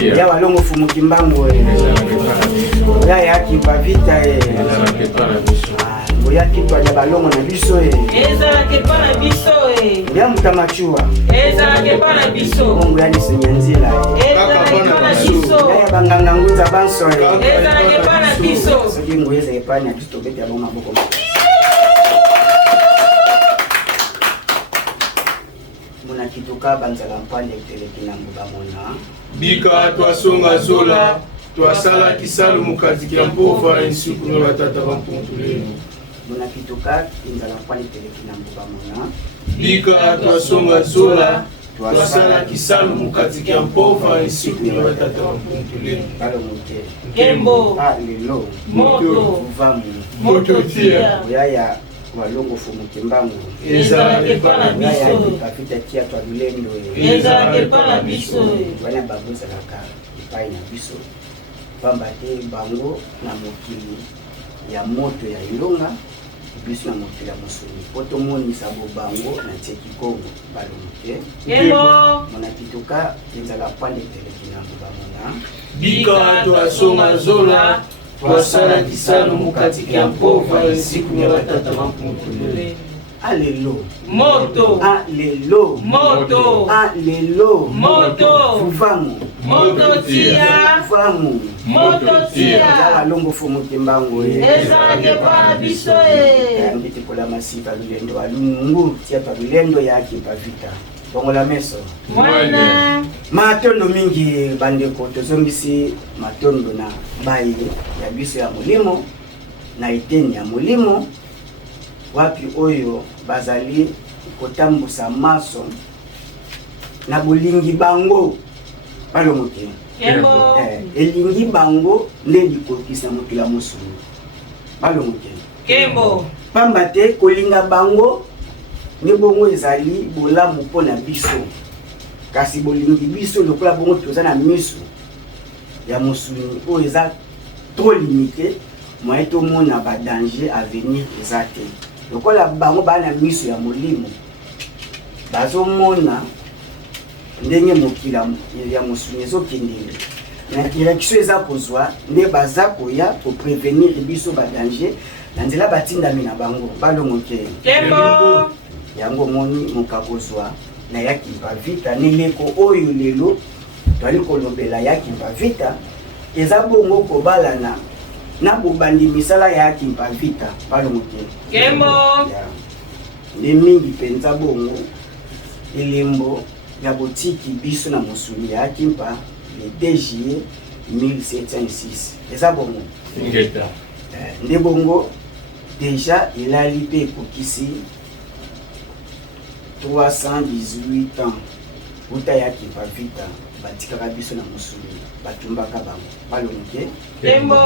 ya walongo fumu kimbango ya yaki pavita ngoya kitwa ya balongo na biso ezala ke pana biso ya mutamachua ezala ke pana biso mungu ya lisenyanzila ezala ke pana biso ya banganga nguza banso ezala ke pana biso soki ngoyeza epanya biso tobete ya boma boko muna kituka banzala mpande teleki na mbuba mona bika twasonga zola twasala kisalo mukati ya mpova ensiku na batata bampuntulelo muna kituka inzala mpande teleki na mbuba mona bika twasonga zola twasala kisalo mukati ya mpova ensiku na batata bampuntulelo balo mote kembo lelo moto vamu moto tia yaya walongo fumu kimbangu ezala ke pana yaya biso kapita tia twa lulendo ezala ke pana biso wana babuzalaka epai na biso pamba te bango na mokili ya moto ya ilonga biso na mokili ya mosuni po tomonisa bobango na tieki kongo balomo te kembo mona kituka ezala pande teleki na bamona bika twasonga zola twasala kisalo mukati ya mpova ensiku na batata bampuntulelo alelo moto alelo moto alelo moto vuvamu moto tia vuvamu moto ya tia walongo fumu kimbangu ezala ke pana biso ambiti pola masiva lulendo alungu tia pa lulendo yaki pavita bongola meso mwana matondo mingi bandeko tozongisi matondo na bayi ya biso ya molimo na eteni ya molimo wapi oyo bazali kotambusa maso na bolingi bango balongo te kembo elingi bango nde likokisa mokili ya mosuni balongo te kembo pamba te kolinga bango nde bongo ezali bolamu mpo na biso kasi bolingi biso lokola bongo toza na miso ya mosuni oyo eza trop limité moye tomona badanger à venir eza te lokola bango baa na miso ya molimo bazomona ndenge mokili ya mosuni ezokendele na direction eza kozwa nde baza koya koprevenir biso badanger na nzela batindami na bango balongo te kembo yango moni mokakozwa na yaki pavita neleko oyo lelo twali kolobela yaki pavita eza bongo kobalana na bobandi misala ya yaki pavita balongo te kembo nde mingi mpenza bongo elembo ya botiki biso na mosuni ya yaki mpa le 2 juillet 1706 eza bongo nde bongo deja elali mpe ekokisi 318 ans uta yaki pavita batikaka biso na mosuni batumbaka bango balongo te kembo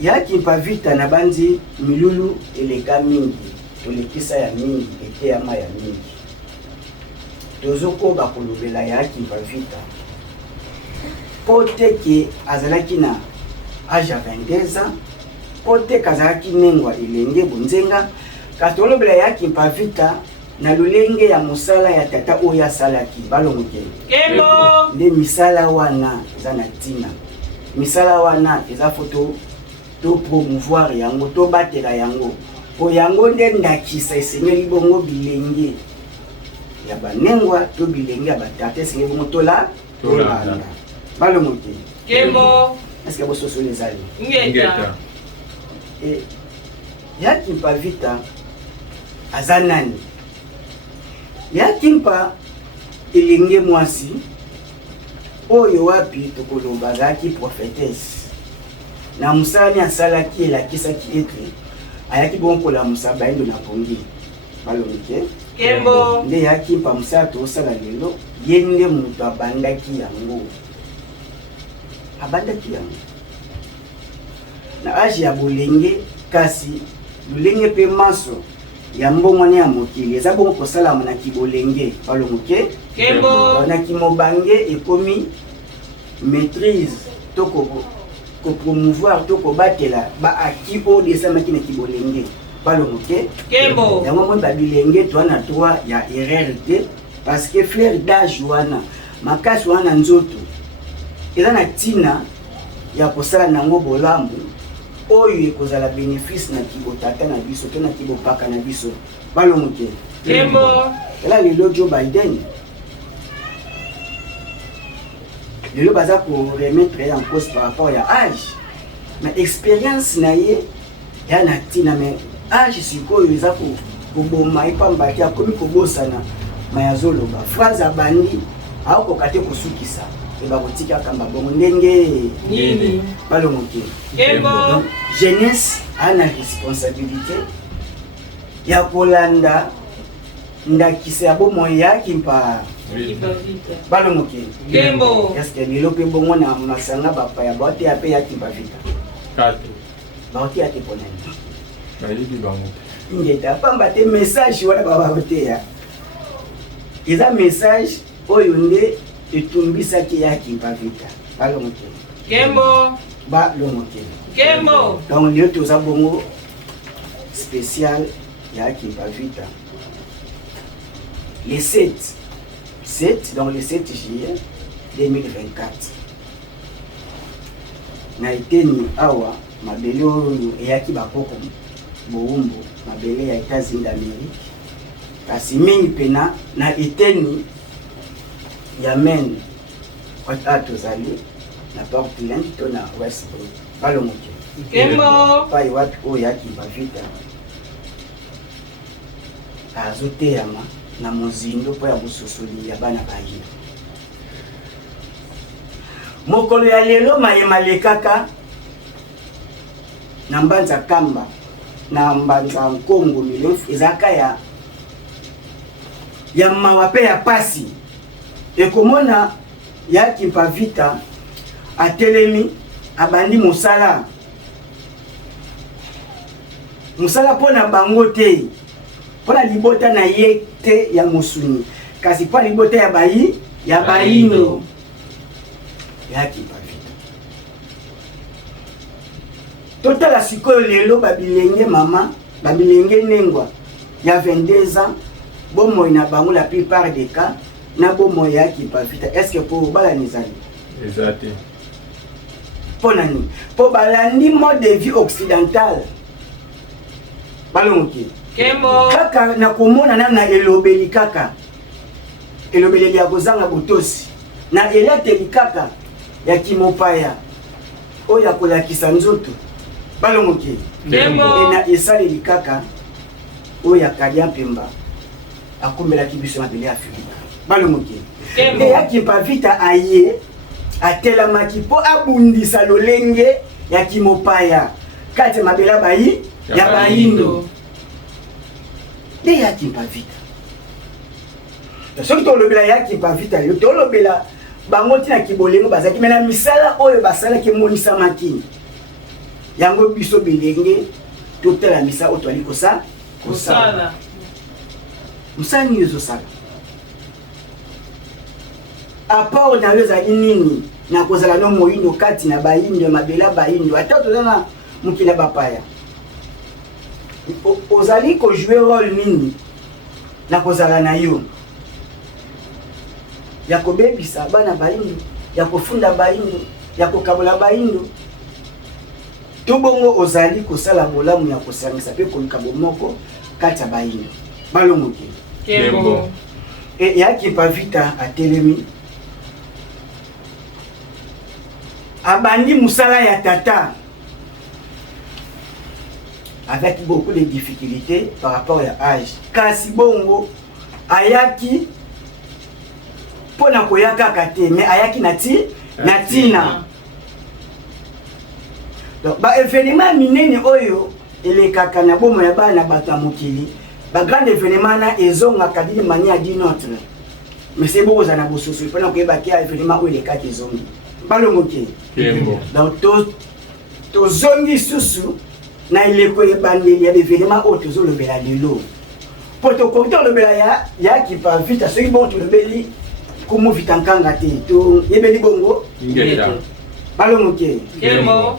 yaki pavita na bandi milulu eleka mingi tolekisa ya mingi eteyama ya mingi tozokoba kolobela yaki pavita po teke azalaki na age ya 22 ans po teke azalaki nengwa elenge bonzenga kasi tolobela yaki pavita na lulenge ya mosala ya tata oyo asalaki balongo te kembo nde misala wana eza na ntina misala wana eza foto to promouvoir yango to batela yango po yango nde ndakisa esengeli bongo bilenge ya banengwa to bilenge ya batata esengeli bongo tolanda balongo te kembo eske bososolo ezali ngeta yaki pavita aza nani yaki mpa elenge mwasi oyo wapi tokoloba azalaki prophétesse na mosala ni asalaki elakisaki ete ayaki bongo kolamusa bayendo na pongi balongi te kembo nde yaki mpa mosala tosala lelo ye nde moto abandaki yango na age ya bolenge kasi lulenge mpe maso ya mbongwana ya mokili eza bongo kosalama na kibolenge balongo te kembo na kimobange ekomi maîtrise to kopromouvoir to kobatela baaki oyo esamaki na kibolenge balongo te kembo yango moi babilenge towana droit ya erreur te parce que fleur d'âge wana makasi wana nzoto eza na tina ya kosala nango bolamu oyo ekozala bénéfice na kibotata na biso to na kibopaka na biso balomoke Kembo. ela lelo Joe Biden lelo baza ko remettre en cause par rapport ya âge mais expérience na ye ya na tina mais âge sikoyo eza koboma epambaki akomi kobosana mayazoloba phrase abandi aokoka te kosukisa ebakotika kamba bongo ndenge Nini. balomoke Kembo. jeunesse ana responsabilité ya kolanda ndakisa ya bomoi yaki mpa balomoke Kembo. eske lelo mpe bongo na masanga bapaya baoteya mpe yaki mpa vita 4 baoteya te ponani nayebi bango ngeta pamba te message wana babaoteya eza message oyo nde etumbisaki yaki mpa vita balomoke Kembo. balomoke Kembo. donc lelo toza bongo spécial yaki mpa vita le 7 donc le 7 juillet 2024 na eteni awa mabele oyo eyaki bakoko bowumbu mabele ya États-Unis d'Amérique kasi mingi pena na eteni ya Maine a tozali na Portland to na Westbrook balomoke Kembo. pai wapi oyo yaki mpa vita azoteyama na mozindo mpo ya bososoli ya bana baye mokolo ya lelo mayema lekaka na mbanza kamba na mbanza nkongo milefu ezaka ya mawa mpe ya pasi ekomona yaki mpa vita atelemi abandi mosala mpo na bango te mpo na libota na ye te ya mosuni kasi mpo na libota ya bayindo yaki mpa vita totala sikoyo lelo babilenge mama babilenge nengwa ya 22 ans bomoi na bango la plupart des cas na bomoi yaki mpa vita est-ce que po balani ezali eza te mpo nani mpo balandi mode de vie occidental balongoki Kembo. kaka na komona na elobeli kaka elobeli ya kozanga botosi na eleteli kaka ya kimopaya oyo ya kolakisa nzoto balongoki Kembo. na esaleli kaka oyo ya kalia mpemba akomelaki biso mabele ya Afrika balongoki Kembo. eyaki mpa vita aye atelamaki mpo abundisa lolenge ya kimopaya kati ya mabele ya bayindo nde yaki mpa vita soki tolobela yaki mpa vita yo tolobela bango ntina kibolengo bazalaki me na misala oyo basalaki emonisamaki yango biso bilenge totala misala oyo twali kosala mosala nini ezosala apart na yo ezali nini na kozala no moyindo kati na bayindo ya mabela bayindo ata toza na mokili ya bapaya ozali kojouer role nini na kozala na yo ya kobebisa bana bayindo ya kofunda bayindo ya kokabola bayindo to bongo ozali kosala bolamu ya kosangisa mpe koluka bomoko kati ya bayindo balongoki Kembo. yaki mpa vita atelemi abandi musala ya tata avec beaucoup de difficultés par rapport à âge kasi bongo ayaki pona koyaka kate mais ayaki na tina donc ba événement minene oyo elekaka na bomo ya bana bato ya mokili ba grand événement na ezongaka d'une manière d'une autre mais c'est beaucoup za na bososo pona koyeba ki événement oyo elekaki ezongi balongoki donc tozongi susu na ileko ebandeli ya événement oyo tozolobela lelo po tokoki tolobela yaki mpa vita soki bongo tolobeli kumu vita nkanga te toyebeli bongo balongoki Kembo.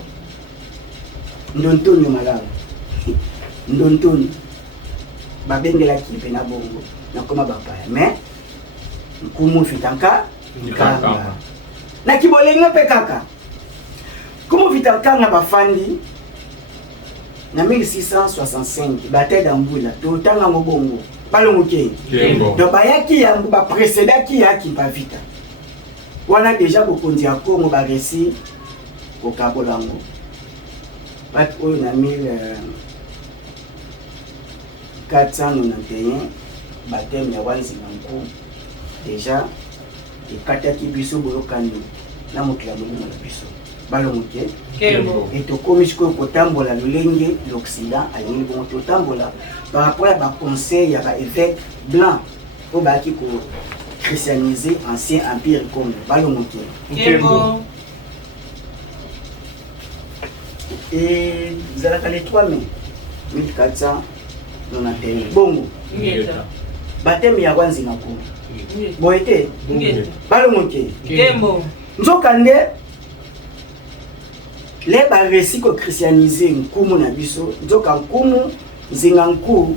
ndontoni malamu ndontoni babengelaki mpe na bongo nakoma bapaya mais nkumu vita nkanga na na kibolenga pe kaka comment Vital Kanga bafandi na 1665 bataille d'Ambula to tanga ngobongo balongoke donc bayaki ya ba précédent qui yaki ba vita wana déjà bokonzi ya Congo ba récit au Kabolango bat oyo na 1491 baptême ya wanzi nanko déjà ekataki biso bolokani na mokili ya molimo na biso balongoke etokomi sikoyo kotambola lolenge l'Occident alingi bongo totambola par rapport ya baconseil ya baévêque blanc oyo bayaki ko christianiser ancien empire Congo balongoke et ezalaka le 3 mai 1491 bongo baptême ya wanzi nanko boyete balongoke nzokande le ba récit ko christianiser nkumu na biso nzoka nkumu zinga nku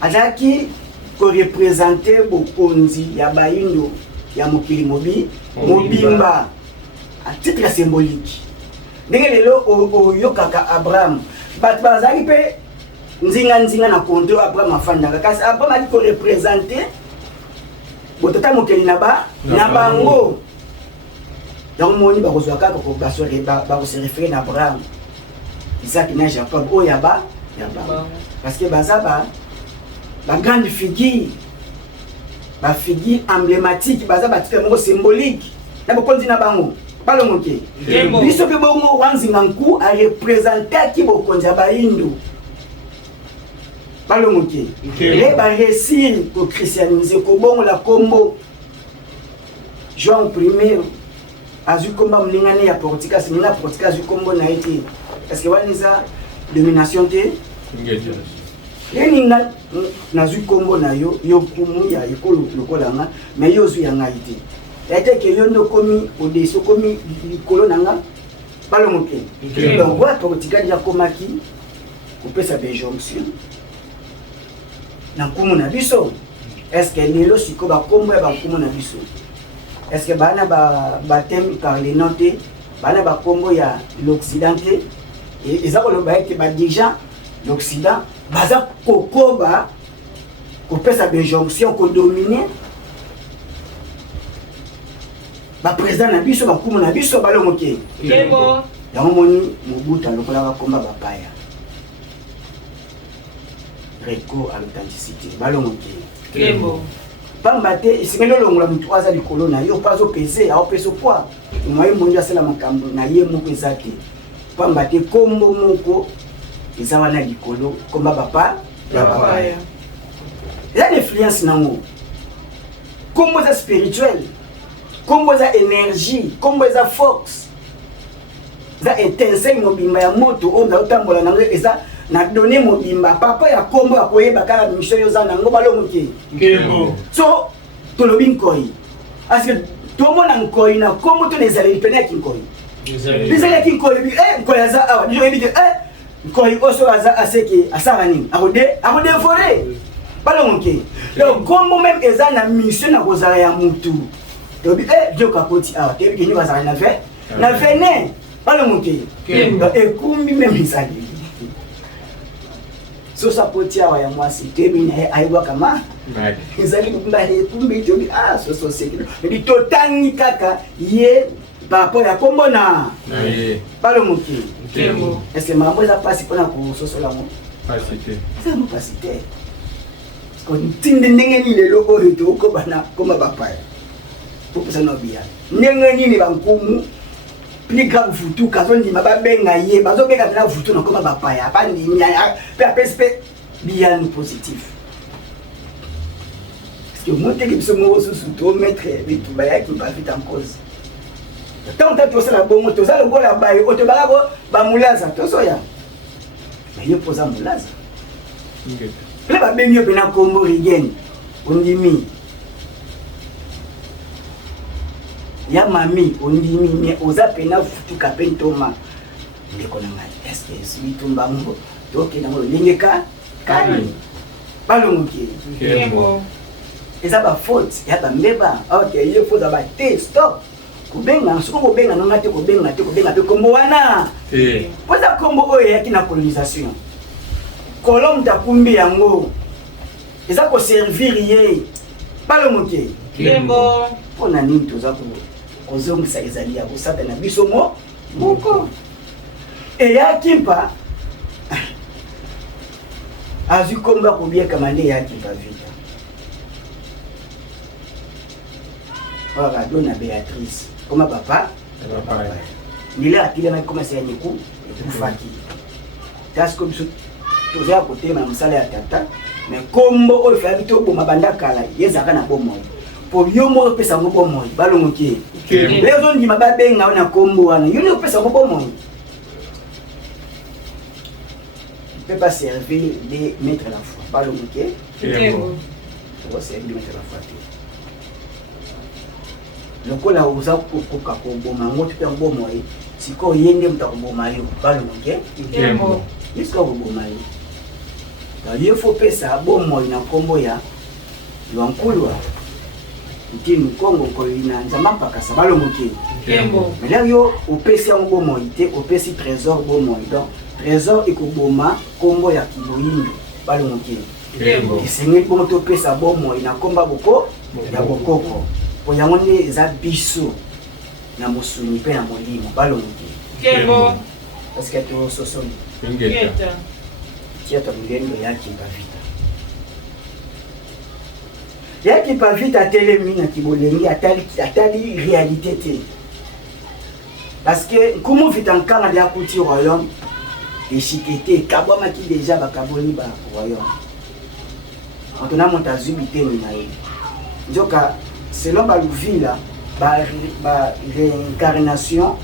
azaki ko représenter bokonzi ya baindo ya mokili mobimba à titre symbolique ndenge lelo oyokaka Abraham bat bazali pe nzinga na konto Abraham afandaka kasi Abraham ali ko représenter botata mokili na bango donc moni ba kozwa kaka ko ba se référer na Abraham Isaac na Jacob o yaba parce que baza ba grande figure ba figure emblématique baza ba titre moko symbolique na bokonzi na bango balongoke biso pe bongo wanzi nganku a représenter ki bokonzi ba hindu balongoke le ba récit ko christianiser ko bongo la combo Jean I azu komba mlingane ya Portugal simina Portugal azu kombo na eti est-ce que waniza domination te yeninga nazu kombo na yo kumu ya ekolo lokolanga mais yo zu yanga iti ete ke yo ndo komi odeso komi likolo nanga balongoke donc wa Portugal ya komaki kopesa bejonction na kumu na biso est-ce que lelo siko ba kombo ya ba kumu na biso est-ce que bana ba thème carlénoté bana ba kombo ya l'Occident et ezako lo ba ba déjà l'Occident baza kokoba ko pesa béjonction ko dominer ba président na biso ba kumu na biso balongoke Kembo ya moni Mobutu lokola ba komba ba paya réco à l'authenticité balongoke Kembo pambate isingelo longola mutu aza likolo na yo pazo pese a peso poids moye mondia sala makambo na ye moko ezate pambate kombo moko ezawa na likolo komba papa Papaya la influence nango kombo za spirituel kombo za énergie kombo za force za étincelle mobimba ya moto o na utambola nango eza na donné mobimba papa ya kombo akoyeba kala mission yo za nango balongoke Kembo so tolobi nkoi parce que tomona nkoi na kombo to nezali pene ki nkoi bizali ki nkoi bi nkoi aza awa dijo ebi nkoi oso aza aseki asara nini akode forêt balongoke donc kombo même eza na mission na kozala ya mutu tobi dijo kakoti awa tebi kenyo bazala na vene balongoke donc ekumbi même izali so sapoti awa ya mwasi tebi na aiwa kama ezali kumba kumbi tobi so sekilo mais totangi kaka ye papo ya kombo na ye balongoke Kembo est-ce que mambo eza pasi pona ko sosola mo Pasité ça mo pasité ko tinde ndenge ni lelo oyo to ko bana koma bapaya pour ça no bia ndenge ni bankumu plika vutu kazo ndima babenga ye bazo beka na vutu na koma bapaya pa ndimya pe apespe bien positif parce que monter que ce mot sous to mettre bitu baya qui pas vite en cause tant que ça la bongo to ça le gola baye o to bala bo ba mulaza to soya mais yo posa mulaza le ba benyo bena kombo rigen ondimi ya mami ondimi mais oza pena futu kapentoma ndeko na ngai est-ce que si tumba ngo to ke na ngo lingeka kani balongoke Kembo eza ba faute ya ba mbeba ok ye faute ba te stop kobenga soko kobenga nonga te kobenga pe kombo wana poza kombo oyo yaki na colonisation kolom ta kumbi yango eza ko servir ye balo moke Kembo. pona nini toza kozongisa ezali ya kosata na biso moko eyaki mpa azwi kombo kobieka mande eyaki mpa vita waka dona Beatrice koma papa nile atilema komasa ya niku ekufaki tasko biso toza kotelema na mosala ya tata mais kombo oyo fayaki to boma banda kala yezaka na bomoi po yo mo pesa ngo bomoi balongoki lezo ndima babenga na kombo wana yo ni pesa ngo bomoi peut pas servir de mettre la foi balongoki Kembo. on servir de mettre la foi lokola uza kokoka koboma ngo te bomoi siko yende mutakoboma yo balongoki Kembo. isko koboma yo il faut pesa bomoi na kombo ya Lwankulwa ntini Kongo kolina nzamba mpaka sabalongoki Kembo. mais là yo opesi yango bomoi te opesi trésor bomoi donc trésor ekoboma kombo ya kiboyindo balongoki Kembo. esengeli bongo topesa bomoi na komba boko ya bokoko po yango nde eza biso na mosuni mpe na molimo balongoki Kembo. parce que tososoli Keta. tiata mulendo yaki mpavita yaki mpavita atelemi na kibolengi atali réalité te parce que nkumu vita nkanga de akuti royaume eshike te ekabwamaki déjà bakaboli ba royaume moto na moto azwi biteni na ye nzoka selon baluvila ba réincarnation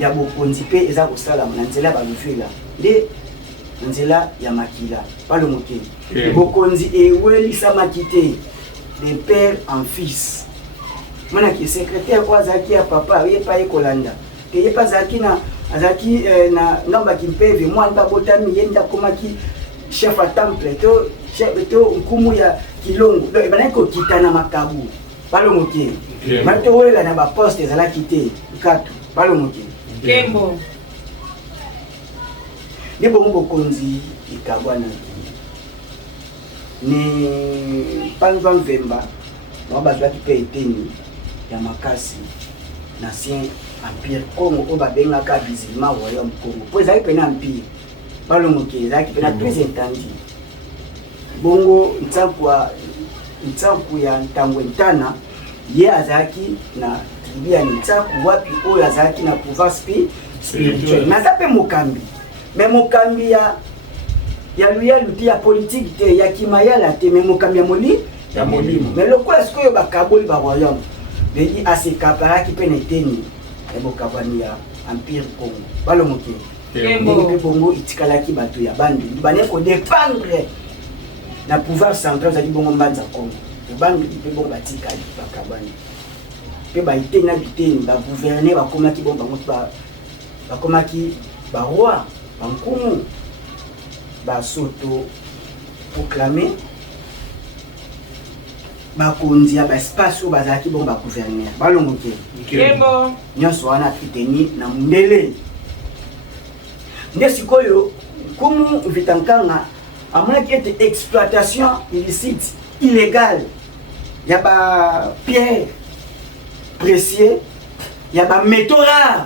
ya bokonzi mpe eza kosalama na nzela ya baluvila nde nzela ya makila balongoki bokonzi ewelisamaki te de père en fils monaki secrétaire oyo azalaki ya papa ye pa ye kolanda te ye mpe azalaki na ngambaki mpeve mwana mpe abotami ye nde akomaki chef a temple to nkumu ya kilongo donc ebandaki kokita na makabu balongoki mali towelela na baposte ezalaki te nkatu balongoki Kembo. nde bongo bokonzi ekabwanaki ni Panzwa Mvemba bango bazwaki mpe eteni ya makasi na ancien empire Congo oyo babengaka bisilima royaume Congo po ezalaki mpe na empire balongoki ezalaki mpe na plus entandi bongo ntsanku ya ntango ntana ye azalaki na tribu ya nitsaku wapi oyo azalaki na pouvoir spirituel naza mpe mokambi mais mokambi ya luyalu te ya politique te ya kimayala te mais mokambi ya molimo mais lokola sikoyo bakaboli ba royaume beyi asekaparaki mpe na eteni ya bokabwani ya empire Congo balongoki ndenge mpe bongo etikalaki bato ya bandeli bane kodépendre na pouvoir central ozali bongo mbanza Congo ebandeli mpe bongo batikali bakabwani mpe baiteni na biteni bagouverne bakomaki bongo bango bakomaki baroi bankumu basoto proclamé bakonzi ya baespace oyo bazalaki bongo bagouverneur balongoki Kembo. nyonso wana atuteni na mondele nde sikoyo nkumu Vita Nkanga amonaki ete exploitation illicite illégale ya bapierre précieux ya bamétaux rare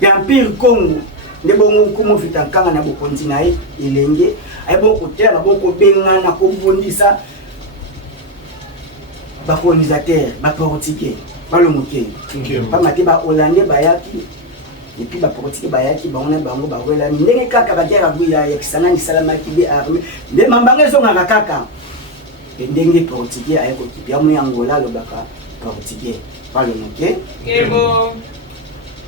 ya empire Congo nde bongo nkumu Vita Nkanga na bokonzi na ye elenge aye bongo kotela bongo kobengana kobundisa bacolonisateur baportugais balongoki pamba te bahollandais bayaki epuis baportugais bayaki bango na bango bawelami ndenge kaka baguerre abuya ya kisangani esalamaki be armé nde mambanga ezongaka kaka ndenge portugais aye kokipi amo ya Angola alobaka portugais balongoki Kembo.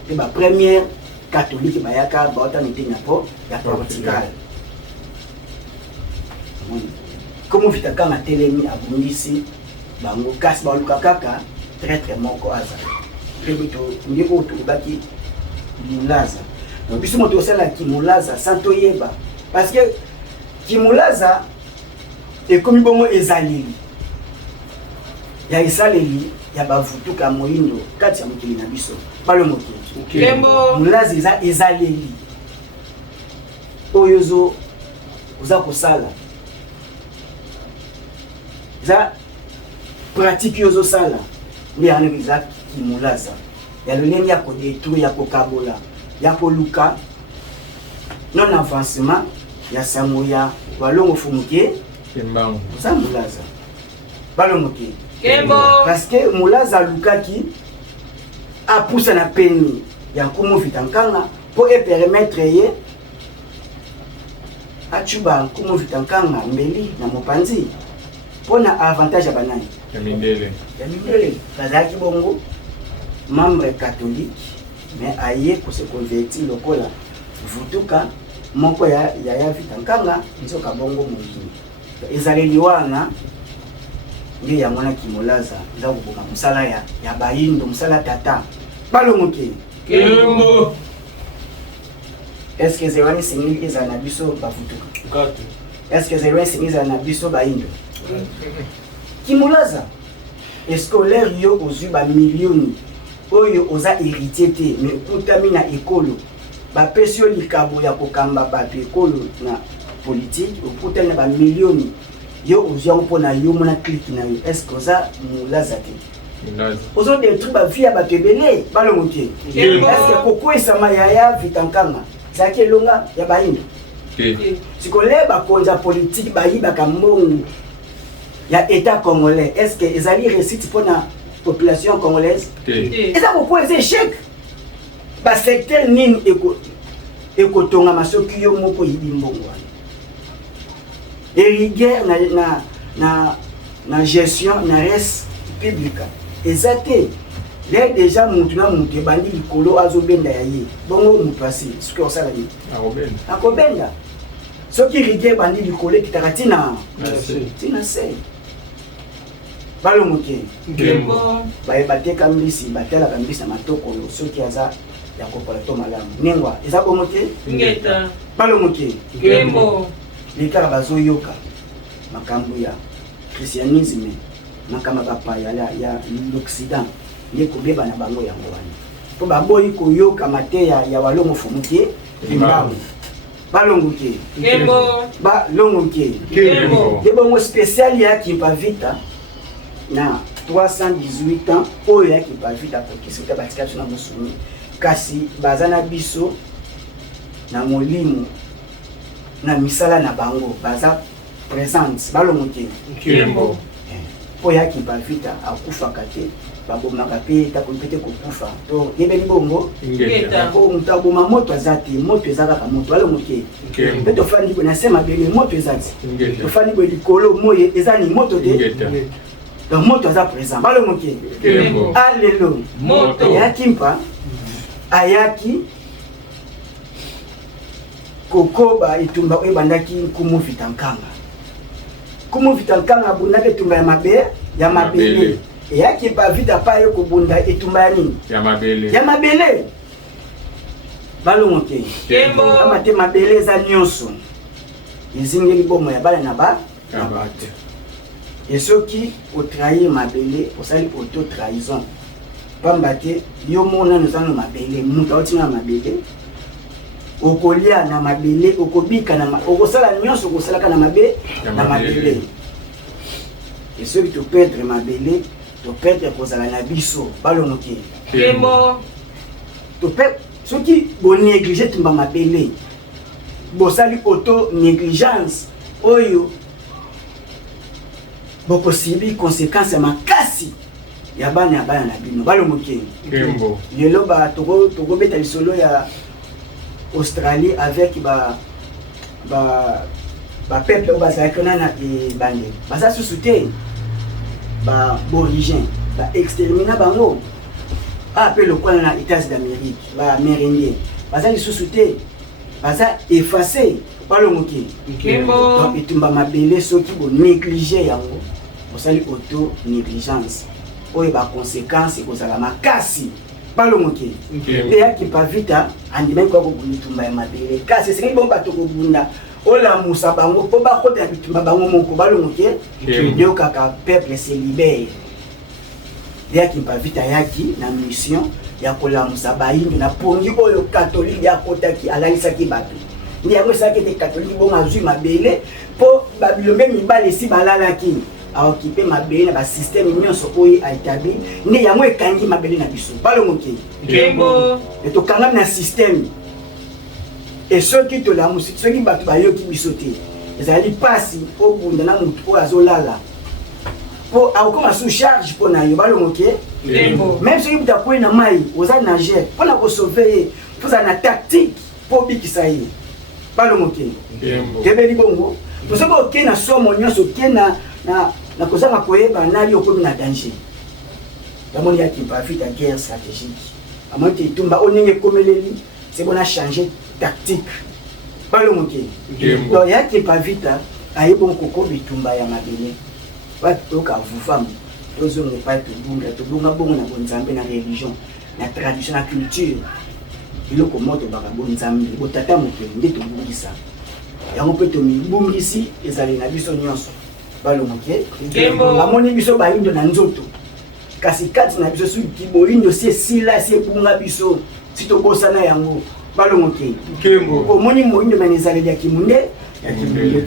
mpe bapremière catholique bayaka baotami te na po ya Portugal komo Vita Nkanga telemi abundisi bango kasi baluka kaka traître moko aza mpe boto nde oyo tolobaki mulaza donc biso moto osalaki mulaza sans toyeba parce que kimulaza ekomi bongo ezaleli ya esaleli ya bavutuka moyindo kati ya mokili na biso balongoki Nkembo. mulaza ezaleli oyo oza kosala za pratique yo ozosala nde yango eza kimulaza ya lolenge ya kodétruire ya kokabola ya koluka non avancement ya sango ya balongo fumuke oza mulaza balongoki Nkembo. parce que mulaza alukaki apusa na peni ya nkumu vitankanga po epermettre ye achuba nkumu vitankanga mbeli na mopanzi pona avantage ya banani ya mindele bazalaki bongo membre catholique mais aye kose converti lokola vutuka moko ya vitankanga nzoka bongo moyini ezaleli wana nde yango na kimolaza eza koboma mosala ya bayindo mosala tata balongoke Nkembo. est-ce que zewani singili ezala na biso bavutuka est-ce que zewani singili ezala na biso bayindo kimolaza escolaire yo ozwi bamilioni oyo oza héritier te mais okutami na ekolo bapesi yo likabo ya kokamba bato ekolo na politique okutami na bamilioni yo ozwi yango mpona yo mona kliki na yo est-ce que oza molaza te ozodétruire bavie ya bato ebele balongo te Nkembo. est-ce que kokwesama ya vitankanga ezalaki elonga ya bayindo sikole bakonzi ya politique bayibaka mbongo ya état congolais est-ce que ezali réussite mpona population congolaise eza kokuwa eza échec basecteur nini ekotongama soki yo moko yibi mbongo wana erigueur na gestion na res publique eza te lere déjà mutu na mutu ebandi likolo azobenda ya ye bongo mutu asi soki osala nini akobenda soki rigueur ebandi likolo ekitaka tina se balongoke Nkembo. bateka mbisi batalaka mbisi na matokolo soki aza ya kopola to malamu nengwa eza bongo te Ngeta. balongoke Nkembo. likala bazoyoka makambo ya christianisme makambo bapaya ya l'occident nde kobeba na bango yango wana mpo baboyi koyoka mateya ya walongo fumuke limbango balongoke Nkembo. balongoke Nkembo. nde bongo spécial ya kimpavita na 318 ans oyo ya kimpavita pokisika batika biso na mosuni kasi baza na biso na molimo na misala na bango baza présente balongoke Nkembo. po ya kimpavita akufaka te babomaka mpe takoli mpe te kokufa to yebeli bongo Ngeta. moto aboma moto aza te moto eza kaka moto balongoke mpe tofandi boye na se mabele moto eza te tofandi boye likolo moye eza ni moto te donc moto aza présent balongoke alelo Moto. ayaki mpa ayaki kokoba etumba oyo ebandaki nkumu vitankanga nkumu vitankanga abundaki etumba ya mabele eyaki mpa vita pa ye kobunda etumba ya nini ya mabele balongoke Nkembo. kama te mabele eza nyonso ezingeli bomo ya bana na bato et soki otrahir mabele osali auto-trahison pamba te yo mona noza na mabele mutu aotinga mabele okolia na mabele okobika okosala nyonso okosalaka na mabele et soki toperdre mabele toperdre kozala na biso balongoke Nkembo. soki bonéglige tumba mabele bosali auto-négligence oyo bokosibi conséquence ya makasi ya bana na bino balongoke lelo tokobeta lisolo ya Australie avec peuple oyo bazalaki wana na ebandeli baza susu te baorigine baextermina bango mpe lokola na États d'Amérique bamérindien baza lisusu te baza efface balongoke donc etumba mabele soki bonéglige yango osali auto-négligence oyo baconséquence ekozala makasi balongoke mpe yaki pavita andimaki kwa kobunda bitumba ya mabele kasi esengeli bongo bato kobunda olamusa bango mpo bakota ya bitumba bango moko balongoke nde kaka peuple se libere yaki mpavita yaki na mission ya kolamusa bayindo na pongi oyo catholique ya kotaki alalisaki bato ndi yango esaki ete catholique bongo azwi mabele mpo babilombe mibale si balalaki aokipe mabele na basysteme nyonso oyo aétabli nde yango ekangi mabele na biso balongoke Nkembo etokangami na systeme e soki tolamusi soki bato bayoki biso te ezali pasi obunda na motu oyo azolala po akokoma sous charge mpo na yo balongoke Nkembo même soki moto akwei na mai oza nager mpo na kosauve ye tozala na tactique mpo obikisa ye balongoke tebeli bongo tosoki oke na somo nyonso oke na kozanga koyeba nali okomi na danger yamoni yaki mpavita guerre stratégique amoni te etumba oninga ekomeleli c'est bon a changer tactique balongoke donc yaki mpavita aye bon koko bitumba ya mabele batoka vufamu tozonga epai tobunga bongo na bonzambe na religion na tradition na culture iloko moto baka bonzambe botata mokili nde tobungisa yango mpe tomibungisi ezali na biso nyonso balongoke amoni biso bayindo na nzoto kasi kati na biso soki boyindo si esila si ebunga biso si tobosana yango balongoke omoni moyindo mene ezaleli ya kimunde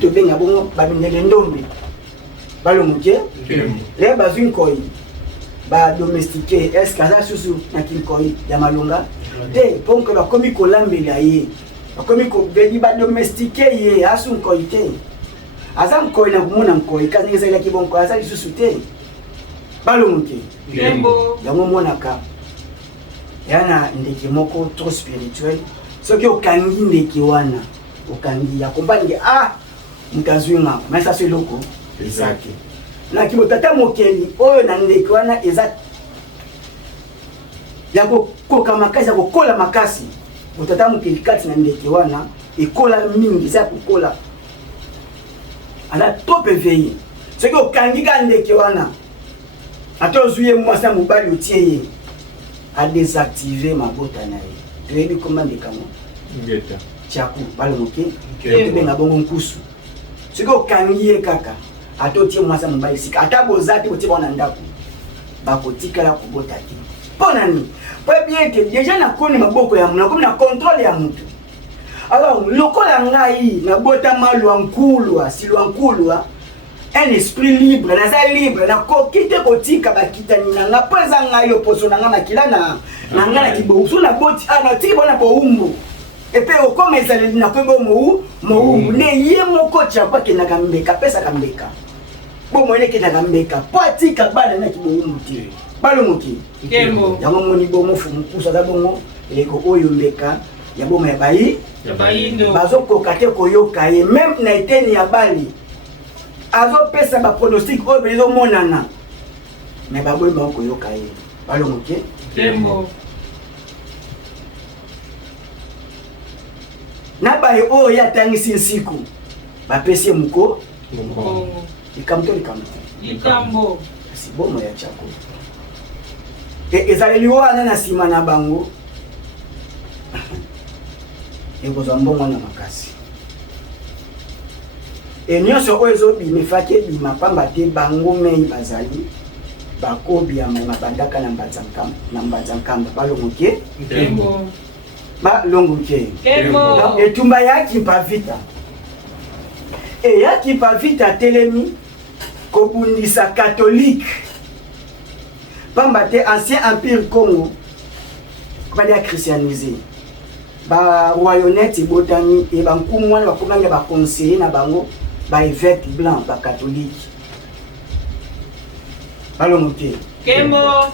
tobenga bongo babindele ndombe balongoke le bazwi nkoi badomestike eske aza susu na kinkoi ya malonga te mponke bakomi kolambela ye bakomi kobeli badomestike ye asu nkoi te aza nkoi na komona nkoi kasi ndenge ezalelaki bonko aza lisusu te balongoke yango monaka ya na ndeke moko trop spirituel soki okangi ndeke wana okangi ya kombange moto azwi ngaka mais aso eloko ezake naki botata mokeli oyo na ndeke wana eza ya kokoka makasi ya kokola makasi botata mokeli kati na ndeke wana ekola mingi eza ya kokola aza trop éveillé soki okangi ka ndeke wana ata ozwi ye mwasi ya mobali otie ye adésactive mabota na ye toyebi koma ndekango tiaku balongoke tobenga bongo nkusu soki okangi ye kaka ata otie mwasi ya mobali sika ata boza te kotie bana ndako bakotikala kobota te mpo nani po ebi ete deja nakoni maboko ya nakomi na contrôle ya motu alors lokola ngai nabota malwa nkulwa silwa nkulwa un esprit libre naza libre nakoki te kotika bakitani na nga mpo eza ngai loposo na nga makila na nga na kibousu naboti natiki bona boumbu epe okoma ezaleli nakoyeba moumbu nde ye moko tiako akendaka mbeka apesaka mbeka bo moyene ekendaka mbeka mpo atika bana na kiboumbu te balongoki yango moni bomofu mokusu aza bongo eleko oyo mbeka ya boma ya bayindo bazokoka te koyoka ye meme na eteni ya bali azopesa bapronostic oyo bezomonana me baboyi bango koyoka ye balongoke na baye oyo ye atangisi nsiku bapesi ye moko likambo to likambo kasi bomo ya tiako ezaleli wana na nsima na bango ekozwa mbongo na makasi nyonso oyo ezobima efaki ebima pamba te bango mei bazali bakobiama mabandaka na mbanzankamba balongoke balongoke etumba yaki mpavita eyaki mpavita atelemi kobundisa catholique pamba te ancien empire Congo balia christianisé ba royaunet ebotani e bankumu wana bakomanga baconseiller na bango ba évêque blanc ba catholique balongoke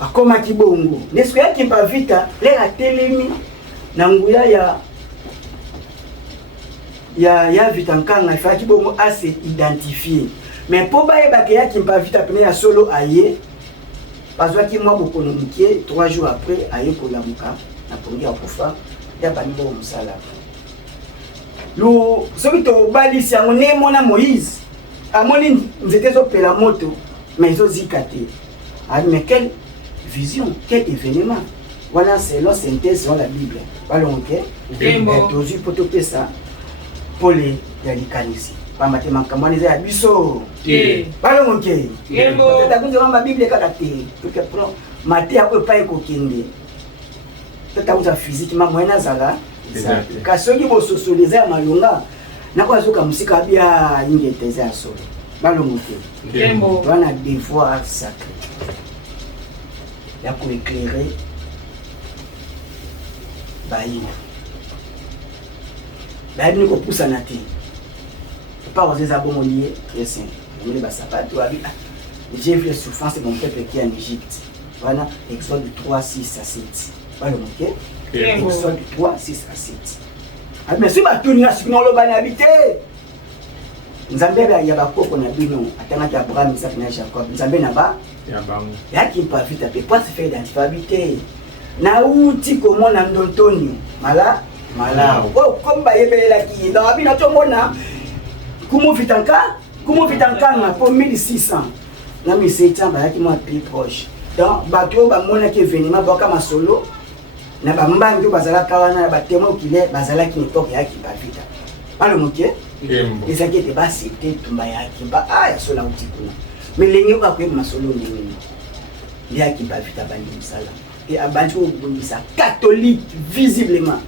akomaki bongo nesko yaki mpavita le atelemi na nguya ya vitankanga ifaki bongo ase identifié mais po bayebaka yaki mpavita pene ya solo aye bazwaki mwa bokono mokie 3 jours après aye kolamuka na pongi ya kufa ya bani bongo mosala soki tobalisi yango ne mona Moïse amoni nzete ezopela moto mais ezozika te mais quelle vision, quel événement voilà selon synthèse dans la Bible balongoke tozwi po topesa pole ya likanisi pamba te makambo wana eza ya biso balongoke tatakunzela ma Bible kaka te maté ko pa ko kende tata uza physiquement moyen azala kasi soki bososolize ya malonga nako azoka musika bia ingete za solo balongo te wana devoir sacré ya ko éclairer bayina bayina ko poussa na te pas aux abonnés liés très simple on les basabato j'ai vu les souffrances de mon peuple qui est en Égypte voilà Exode 3 6 à 7 voilà OK Exode 3 6 à 7 ah mais si batuni na sikino lo bana habité nzambe ya bakoko na bino atanga ya Abraham Isaac na Jacob nzambe na ba ya bango yaki pas vite peut pas se faire identifier na uti komona ndotoni mala oh comme ba yebelela ki dans bino to mona kumo vitanka na pour 1600 na 1700 ba yaki moi plus proche donc bato ba mona ki événement boka masolo na ba mbangi bazala kawana ba témoin kile bazala ki époque yaki ba vita palo moke les inquiétés ba c'était tumba yaki ba ya sola uti kuna melengi ba ko masolo ndenge yaki ba vita ba ndimsala et abandi ko bundisa catholique visiblement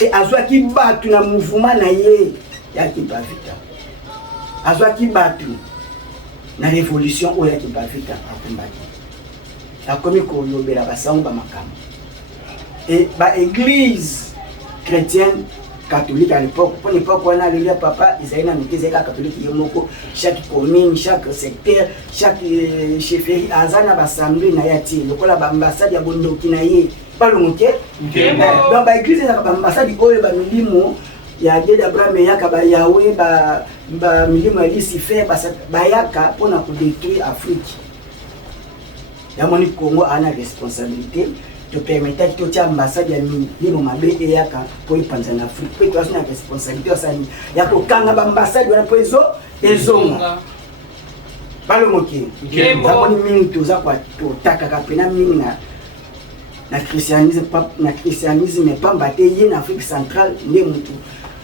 et azwaki batu na mouvement na ye yaki ba vita azwaki batu na révolution oyo yaki ba vita akumbaki akomi kolobela basango ba makambo et ba église chrétienne catholique à l'époque pour l'époque wana le papa Isaïna Muteze catholique yemoko chaque commune chaque secteur chaque chefferie azana bassemblée na yati lokola ba ambassade ya bondoki na ye balongoke donc ba église na ba ambassade oyo ba milimo ya Dieu d'Abraham yaka ba Yahweh ba milimo ya Lucifer ba yaka pona ko détruire Afrique ya moni Congo ana responsabilité te permettre que tu ambassade ya milimo mabe yaka pour ipanza na Afrique pe tu as une responsabilité osani ya ko kanga ba ambassade wana po ezonga balongoke moni mingi toza kwa totaka kapena mingi na christianisme pamba te ye na Afrique centrale nde mutu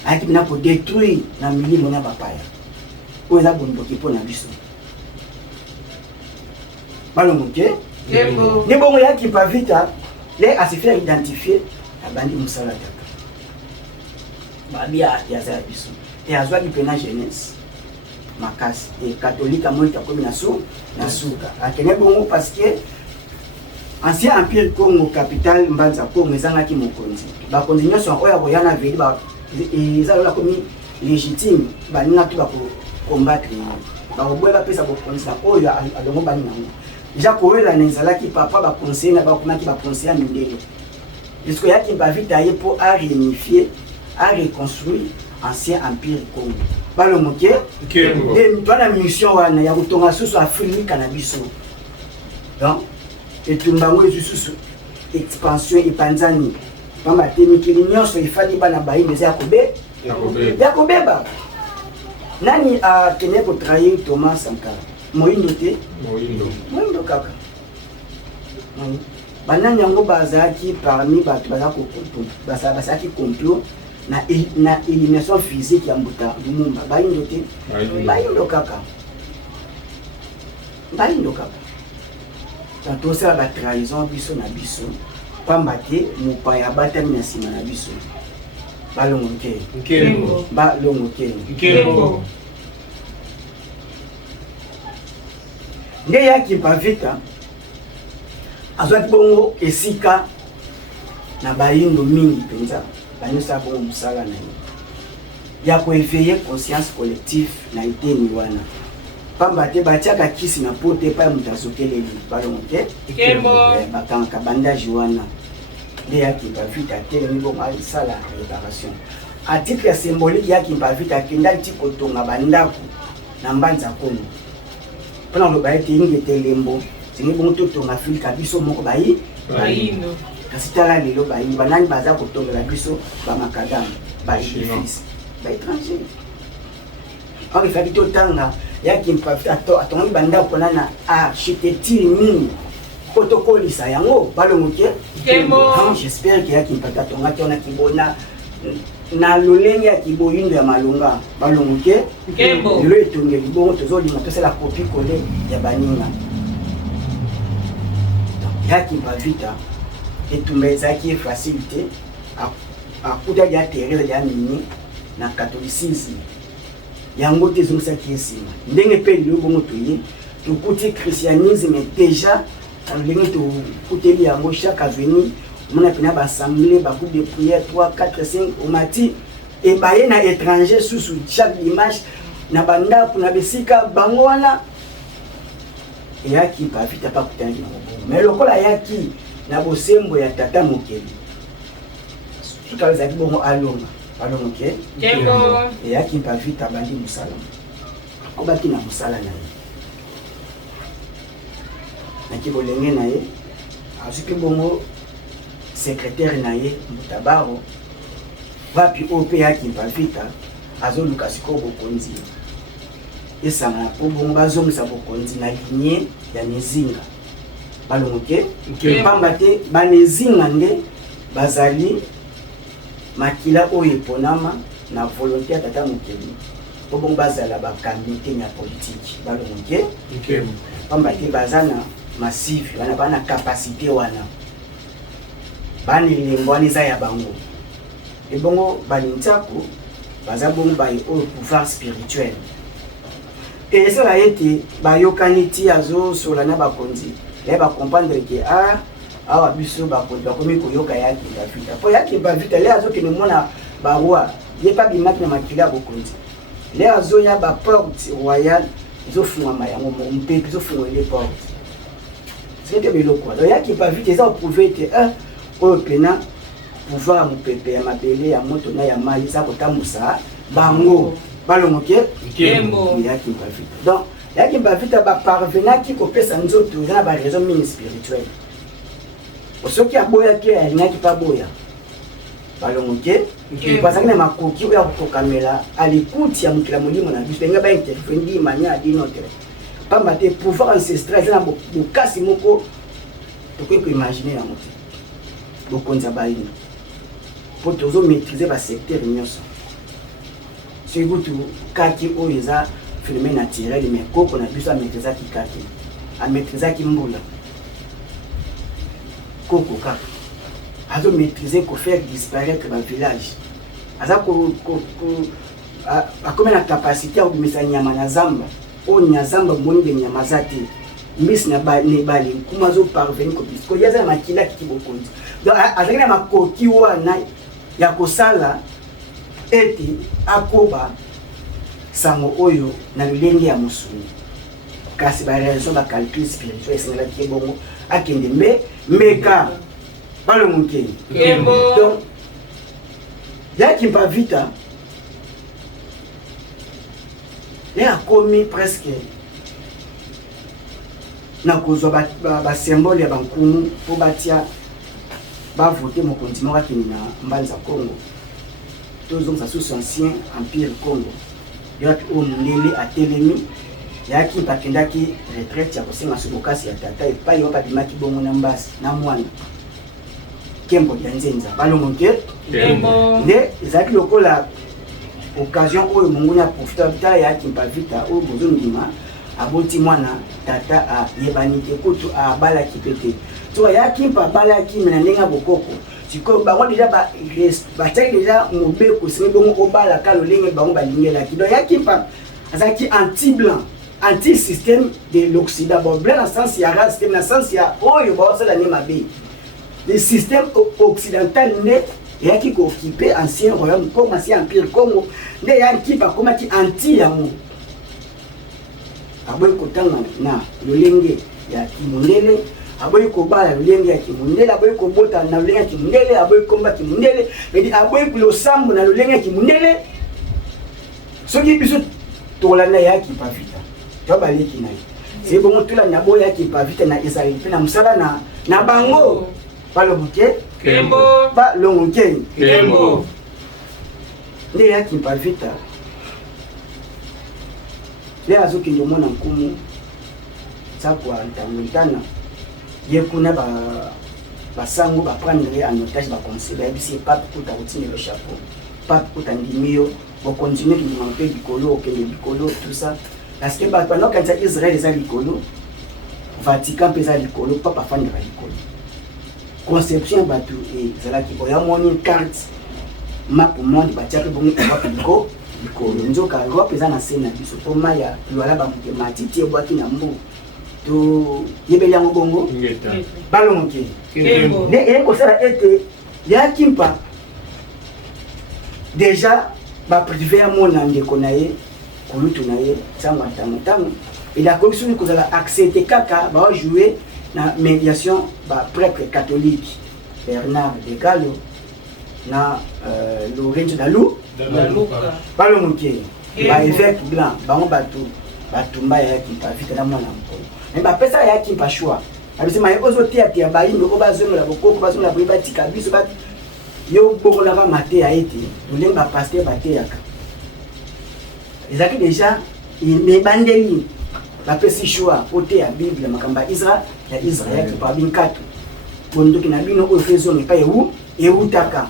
aki bina ko détruire na milimo na bapaya oyo eza bondoki mpo na biso balongoke nde bongo yaki pa vita les à se faire identifier à bandi musala taka babia ya za biso et azwa dipena jeunesse makasi et catholique à moi comme na suka akene bongo parce que ancien empire Congo capitale mbanza Congo ezanga ki mokonzi ba konzi nyonso oya boyana veli ba ezalola komi légitime ba ninga to ba combattre ba boyeba pesa bo konzi oyo alongo bani nango déjà koyela nezalaki papa ba conseiller na ba komaki ba conseiller mindele jusqu'à yaki ba vita ye pour à réunifier à reconstruire ancien empire Congo balomoke et toi mission wana ya kutonga susu Afrique na biso donc et tumbango esusu expansion epanzani pamba te mikili nyonso ifali bana bayimbe za yakobeba nani a kene ko trahir Thomas Sankara moyindo te moyindo kaka banani yango bazaki parmi bato bazako basaki complot na élimination physique ya mbuta lumumba bayindo te bayindo kaka tantosala ba trahison biso na biso pamba te mopaya batami na nsima na biso balongoke nde yaki pa vita azwaki bongo esika na bayindo mingi mpenza banyosala bongo mosala na ye ya koéveille conscience collective na eteni wana pamba te batiaka kisi na po te epai ya moto azokeleli balongo te bakangaka bandage wana nde yaki bavita atelemi bongo asala réparation a titre ya symbolique yaki bavita akendaki ti kotonga bandako na mbanza Kongo mpona loba ete ingete elembo zingi bongo totonga Afrika biso moko bayindo kasi tala lelo bayindo banani baza kotongela biso bamakadamu baédifice baétranger or efaki totanga yaki atongi bandako mpona na architecture nini po tokolisa yango balongoke j'espère ke yaki mpaka atongaki wana kibona na lolenge ya kiboyindo ya malonga balongoke lelo etongeli bongo tozolinga tosala kopi kole ya baninga yaki mpavita etumba ezalaki facilité akutaki ya terese ya mini na catholicisme yango te ezongisaki esima ndenge mpe lelo bongo toye tokuti christianisme déjà ndenge tokuteli yango chaque avenue omona pena baassemblée bagroupe de prière 3 4 5 omati ebaye na étranger susu chaque dimanche na bandako na besika bango wana eyaki mpavita mpa kutanaki na mobongo mais lokola ayaki na bosembo ya tata mokeli sukala ezalaki bongo alonga ke eyaki mpavita abandi mosala akobaki na mosala na ye naki bolenge na ye azwiki bongo secrétaire na ye mutabaro vapi oyo mpe eyaki mpavita azoluka sikoyo bokonzi esangana mpo bongo bazongisa bokonzi na linie ya mizinga balongo ke pamba te banezinga nde bazali makila oyo eponama na volonté ya tata mokeli mpo bongo bazala bakamite ya politike balongo ke pamba te baza na massive wana bana capacité wana bana elengo wana eza ya bango ebongo balintiako baza bongo baye oyo pouvoir spirituel esala ete bayokani ti azosola na bakonzi ye bacomprendre ke awa biso bakonzi bakomi koyoka yaki mpavita mpo yaki mpavita le azokende mona baroi ye mpe abimaki na makili ya bokonzi le azoya baporte royale ezofungwama yango mpepe ezofungwele porte sete biloko donc yaki mpavita eza oprouve ete oyo pena pouvoir ya mopepe ya mabele ya moto na ya mai eza kotambusa bango balongo ke yaki mpavita donc yaki mpavita baparvenaki kopesa nzoto eza na baraison mingi spirituelle soki aboyaki alingaki mpe aboya balongo ke bazalaki na makoki oyo ya kokokamela alikuti ya mokila molimo na biso ndenge bainterfere ndi mania adi notre pamba te pouvoir ancestral eza na bokasi moko tokoki koimagine yango te bokonzi ya baino mpo tozomaîtrise basecteur nyonso soki kutu kaki oyo eza phénomène naturel mais koko na biso amaîtrisaki kaki amaîtrisaki mbula koko kaka azomaîtrise kofaire disparaître bavillage aza akomi na capacité ya kobimisa nyama na zamba oyo nyazamba monide nyama za te mbisi na ebale nkuma azoparvenir kobisa koye aza na makila kiki bokonzi donc azalaki na makoki wana ya kosala ete akoba sango oyo na lolenge ya mosuni kasi bareaction bacalcul spirituel esengelaki ye bongo akende meka balongokeni donc yaki mpavita ye akomi presque na kozwa basymbole ya bankumu mpo batia bavote mokonzi moko akende na mbanza congo tozongisa susu ancien empire congo yoki oyo mondele atelemi yaki bakendaki retraite ya kosenga sobokasi ya tata epai oyo babimaki bongo na mbasi na mwana kembo ya nzenza balongo ke nde ezalaki lokola occasion oyo mongoni aprofita ta yaki mpavita oyo bozondima aboti mwana tata ayebani te kutu abalaki mpe te so ayaki mpe abalaki me na ndenge ya bokoko sikoyo bango deja batiaki deja mobeko esengi bongo obalaka lolenge bango balingelaki donc yaki mpe azalaki anti-blanc anti-système de l'Occident bon blanc na sens ya race système na sens ya oyo baosala ne mabe le système occidental nde eyaki kooccupe ancien royaume comme ancien empire congo nde yaki mpe akomaki anti yango aboyi kotanga na lolenge ya kimundele aboyi kobala lolenge ya kimundele aboyi kobota na lolenge ya kimundele aboyi komba kimundele medi aboyi losambo na lolenge ya kimundele soki biso tolanda yaki mpavita tobaleki na ye se bongo tolanda boyo yaki mpavita na ezali mpe na mosala na bango balongo ke balongo nkeni nde yaki mpavita le azokende omona nkumu sakwa ntango ntana ye kuna basango baprendre en otage baconseil bayebisi pape kuta kotinela chapeau pape kuta ndimi yo bokontinue kindima mpe likolo okende likolo tout ça parce que bato banaokanisa israel eza likolo Vatican pesa likolo papa fanda likolo conception bato et zalaki oya moni carte map monde batiaki bongo kwaliko likolo nzoka ro pesa na scène na biso po maya lwala ba muke matiti ebwaki na mbu to yebeli yango bongo ngeta balo moke Kembo. ne eko sala ete ya kimpa déjà ba privé ya mona ndeko na ye kulutu na ye tango tango et la commission que vous allez accepter kaka va jouer na médiation ba prêtre catholique Bernard de Gallo na Lorenzo Dalou Luka. balo moke ba évêque blanc ba on batumba ya kimpa vite na mwana mpolo mais ba pesa ya kimpa choix abisema ozo tia ba indo ko bazono la bokoko bazono la boiba tika biso ba yo boko la mate ya ete ulenga pasteur bateyaka ezaki déjà il bandeli la pesi choix côté ya Bible makamba Israël ya Israël pa binkatu bondo kina bino o fezo ne pa yewu taka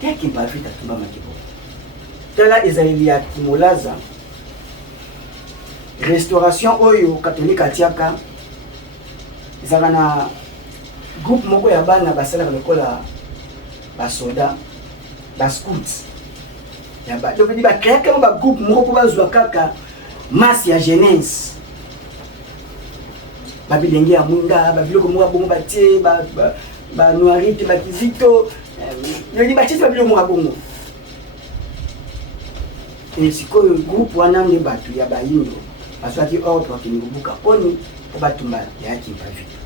teki pa vita tumba makibo tela Israël ya kimolaza restauration oyo catholique atiaka ezaka na groupe moko ya bana basala lokola basoda bascout ya ba donc di ba créer comme ba groupe moko bazwa kaka masse ya jeunesse babilenge ya mwinda babiloko moko bongo batie ba noirite bakizito yo di batie babiloko moko bongo et sikoyo groupe wana nde bato ya bayindo baswaki ordre kingubuka poni po batumba ya kimpa vita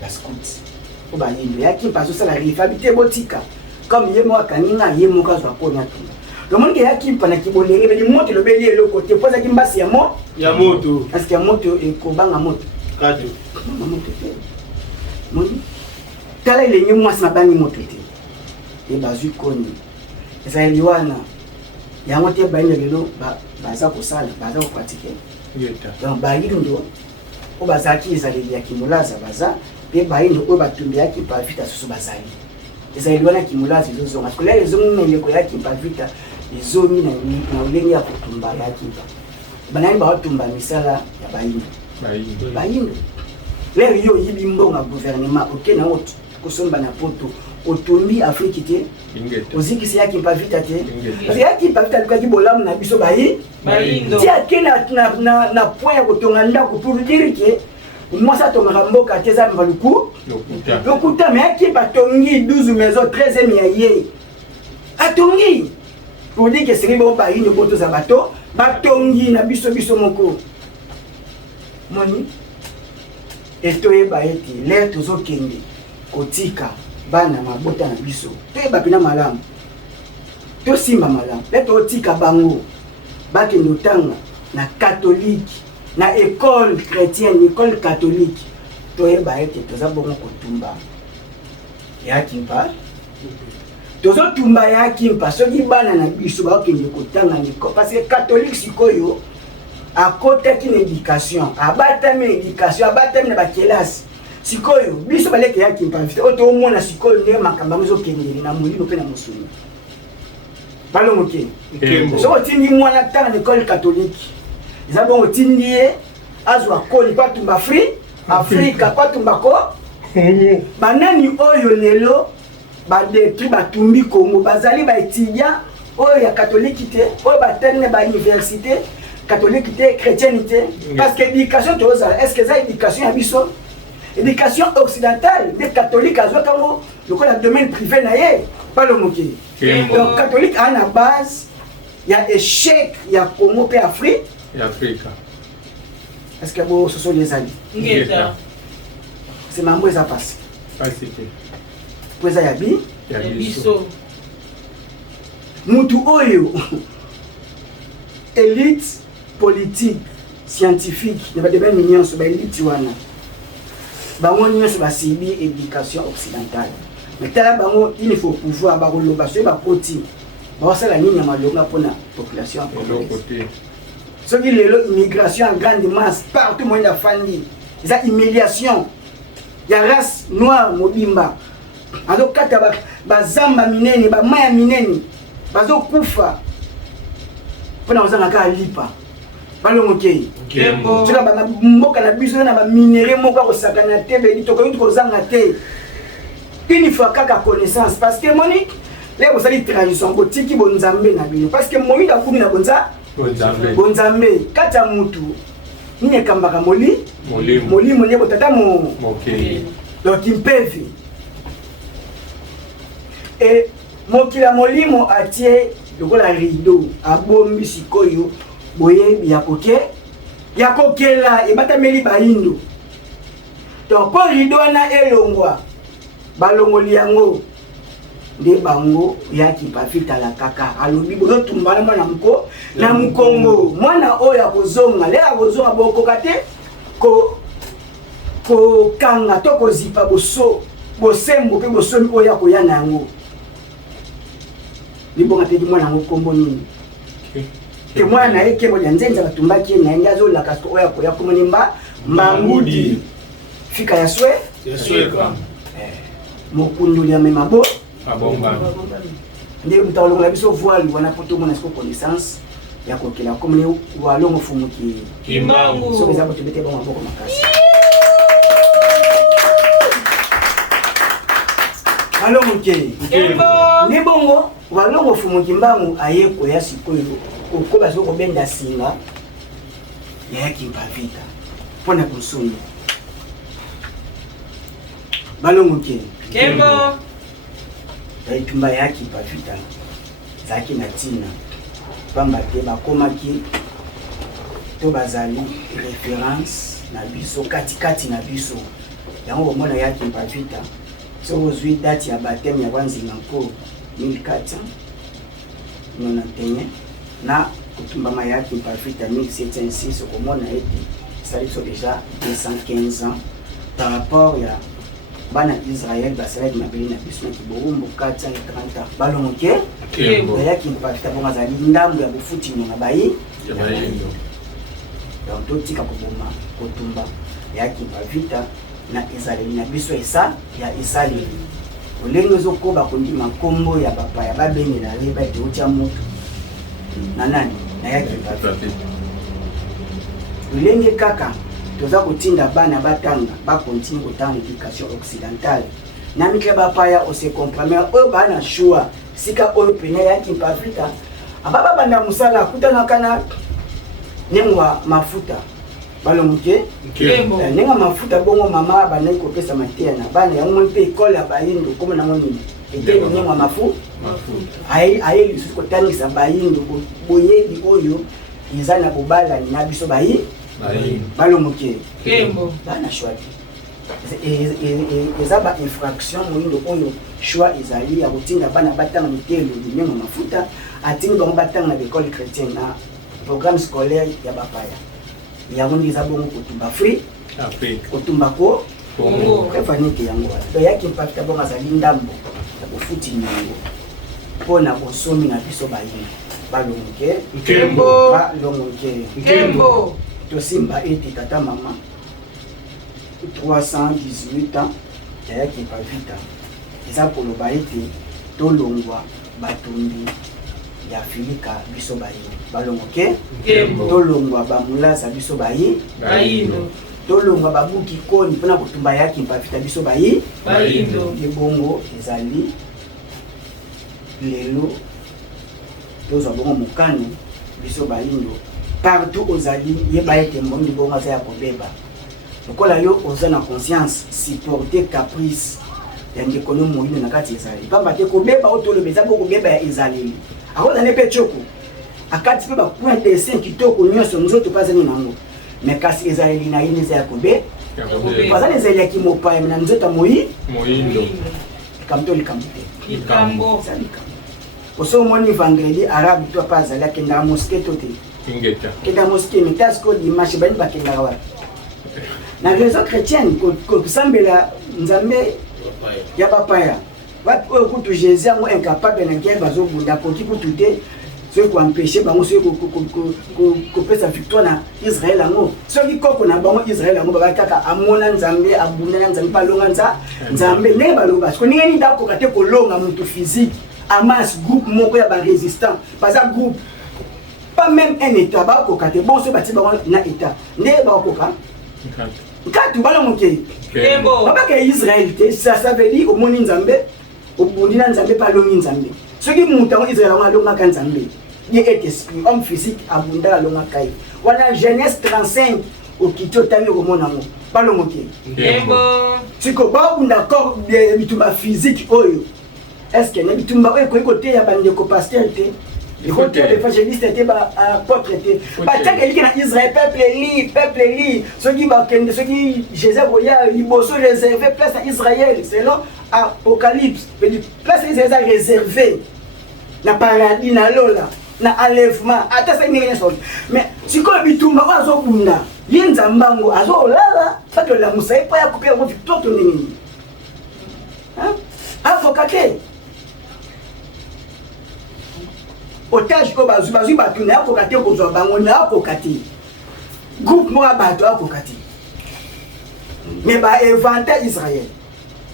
bascout po bayindo ya kimpa so sala rifabite botika comme ye mo akaninga ye mo kazwa poni atumba donc ya kimpa na kibolenge be moto lo beli eloko te poza kimbasi ya moto parce que moto e kobanga moto kato moto te moni tala ile nyi mwasi mabangi moto te e bazui koni eza eliwana yango te bainde lelo baza kosala baza kopratike ngeta donc bayindo o bazaki ezaleli ya kimulaza baza pe bayindo o batumbi ya kimpa vita susu bazali ezaliwana kimulaza ezozonga parce que là ezomumele ko ya kimpa vita ezongi na ulenge ya kutumba ya kimpa banani batumba misala ya bayindo lero yo yibi mbonga gouvernement okena oto kosomba na poto otumbi Afrique te ozikisi ya kimpa vita te parce que ya kimpa vita lukaki bolamu na biso Bayindo. ti akena na point ya kotonga ndako pour dire que mwasa tongaka mboka te eza mbaluku lokuta me ya kimpa tongi 12 maison 13e ya ye atongi pour dire que seri bo bayindo boto za bato batongi na biso moko moni etoyeba ete lere tozokende kotika bana mabota na biso toyeba pena malamu tosimba malamu lere totika bango bakende otanga na catholique na école chrétienne école catholique toyeba ete toza bongo kotumba ya kimpa tozotumba ya kimpa soki bana na biso bakende kotanga ndiko parce que catholique sikoyo akotaki na éducation abatami éducation abatami na bakelasi sikoyo biso baleke ya kimpa vite oto omona sikoyo nde makambo yango ezokendeli na molino mpe na mosuni balongo ke soki otindi mwana tanga na école catholique eza bongo otindi ye azwa koli po atumba afrika po atumba ko banani oyo lelo badetruit batumbi Congo bazali baétudiant oyo ya catholique te oyo batani na bauniversité catholique te chrétienne te parce que éducation tozala est ce que ça éducation ya biso éducation occidentale de catholique azwa kango lokola domaine privé na ye balomoke donc catholique a na base ya échec ya Congo pe Afrique est-ce que bo soso les amis Ngeta. c'est mambo eza passé po eza ya Biso. mutu oyo élite politique scientifique ne badebe nyonso baélite wana bango nyonso basibi éducation occidentale mais tala bango il faut pouvoir bakoloba soki bakoti bakosala nini ya malonga mpona population soki lelo immigration en grande masse partout moyenne afandi eza humiliation ya race noire mobimba azokata bazamba minene bamaya minene bazokufa mpona kozanga kaka lipa balongo ke Kembo. tuna ba mboka na biso na ba minéraux moko ko sakana te be to ko yuto kozanga te une fois kaka connaissance parce que moni les vous allez tradition botiki bonzambe na bino parce que moi da kumi na bonzambe kata mutu ni kambaka molimo ne botata mo donc impevi et mokila molimo atie lokola rideau abombi sikoyo boye ya kokela ebatameli baindo donc po rideau na elongwa balongoli yango nde bango yaki bafita la kaka alobi bozo tumbana mwana mko na mkongo mwana oya kozonga le akozonga bokoka te ko kanga to kozipa bosembo pe bosomi oya koyana yango libonga te mwana ngo kombo nini ke mwana eke mo nzenza batumbaki na nyazo la kasko oya koya komoni mbangudi fika ya swe mokundu ya memabo abomba nde mutawalongola biso voile wana poto mona siko connaissance ya kokela komne walongo fumuki Kimbangu. so bezabo tubete bon maboko makasi walongo ke Kembo. ni bongo walongo fumuki mbangu ayeko ya sikoyo okoba soko benda singa ya kimpavita pona kusuni balongo ke Kembo. Tumba yaki pavita zaki na tina pamba te bakomaki to bazali référence na biso kati na biso yango bomona yaki pavita so ozwi date ya baptême ya kwanzinga nko 1491 na kutumbama yaki pavita 1706 okomona ete sali so déjà 215 ans par rapport ya bana Israël basalaki mabeli na biso na kibombo 430 balongo ke Kembo. bayaki mpafita bongo azali ndambo ya bofuti na bayi donc totika koboma kotumba yaki mpafita na ezaleli na biso ya esaleli olenge ezokoba kondima nkombo ya bapaya babengela leba ete otya moto na nani na yaki mpafita olenge kaka toza kotinda bana batanga bakontinue kotanga éducation occidentale na mikle bapaya ose compromet oyo bana choix sika oyo pene yaki mpafita ababa banda musala akutanaka na nengwa mafuta balomuke Kembo. nenga mafuta bongo mama banai kopesa mateya na bana yango mpe école ya bayindo komo nango nini eteni nengwa mafuta aye lisusu kotangisa bayindo boyebi oyo eza na bobalani na biso balomuke Kembo. bana choix eza ba infraction moyindo oyo choix ezali ya kotinda bana batanga mitelo nengwa mafuta atindi bango batanga na l'école chrétienne na programme scolaire ya bapaya yango nde eza bongo kotumba Afrique kotumba Congo. prefanike yango wana do yaki mpakita bongo azali ndambo ya kofuti nango mpona kosomi na biso bayini balongoke Kembo. balongoke Kembo. tosimba ete tata mama 318 ans yayaki mpavita eza koloba ete tolongwa batumbi ya Afrika biso bayini balongoke Kembo. tolongwa bamulaza biso Bayindo. tolongwa babuki koni mpona kotumba yaki mpafita biso Bayindo. ebongo ezali lelo tozwa bongo mokano biso bayindo partout ozali yeba ete moyindo bongo aza ya kobeba lokola yo oza na conscience supporter caprice ya ndeko no moyindo na kati ezali pamba te kobeba oyo toloba eza bo kobeba ya ezaleli akozali mpe tioko akati mpe bapoint dessin kitoko nyonso nzoto mpe azali nango mais kasi ezaleli na ye nde eza ya kobe bazali ezali ya kimopaya na nzoto ya moyindo likambo to likambo te Likambo. eza likambo oso omoni vendredi arabe to apa azali akendaka moske to te kenda moske meta siko dimanche bani bakendaka wapi na raison chrétienne kosambela nzambe ya bapaya bato oyo kutu jésus yango incapable na guerre bazobunda koki kutu te soki koempêche bango soki kopesa victoire na israel yango soki koko na bango israel yango babaki kaka amona nzambe abunda na nzambe balonga nzambe ndenge baloba siko ndenge nini dakoka te kolonga motu physique amas groupe moko ya barésistant baza groupe pas même un état bakoka te bon so bati ba na état nde bakoka nkatu bala moke Tembo. baba ke Israël te ça veut dire au moni nzambe au bondina nzambe pa longi nzambe ce qui monta en Israël on a longa kan nzambe il est esprit homme physique abunda longa kai wana Genèse 35 au kito tani au monango bala moke Tembo. siko ba bunda corps de bitumba physique oyo est-ce que ne bitumba oyo ko côté ya bande ko pasteur te le côté évangéliste était apôtre était ba tant que na Israël peuple li ceux qui ba kende ceux qui Jésus voya liboso réservé place à Israël selon Apocalypse place Israël réservé na paradis na lola na enlèvement ata ça ngene so mais siko bitumba wazo bunda yenza mbango azo lala fato la musai pa ya kupia mo victoire to ndeni hein avocate otage ko bazu batu na avocate ko zo bango na avocate groupe mo abato avocate mais ba inventer Israël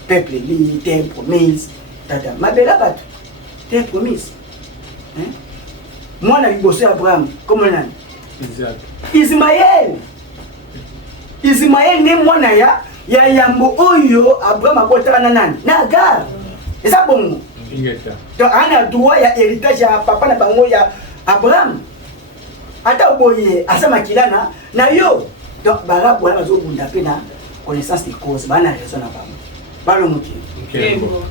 peuple li terre promise tata mabela batu terre promise hein moi na liboso Abraham comment nani Ismaël ne mwana ya yambo oyo Abraham abotaka na nani na Agar eza bongo donc ana droit ya héritage ya papa na bango ya Abraham ata boye asama kilana na yo donc barabu wana bazo bunda pe na connaissance de cause bana raison na bango balo muki Tembo.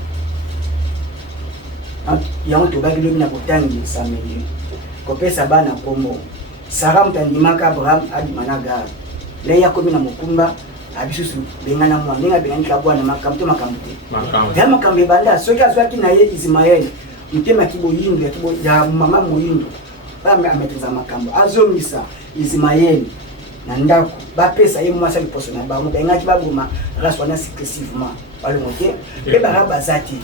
yango tobaki lobi na kotangi samedi kopesa bana kombo Sarah mtandimaka Abraham adimana Agar leya komi na mokumba abisusu bengana mwa ndenga bengani kabwana makamto makamte ya makambe banda soki azwaki na ye Ismaël mtema kiboyindo ya kibo ya mama moyindo ba ametenza makambo azomisa Ismaël na ndako bapesa ye mwasa liposo na bango bengaki babuma raswana successivement balongoke pe baraba zati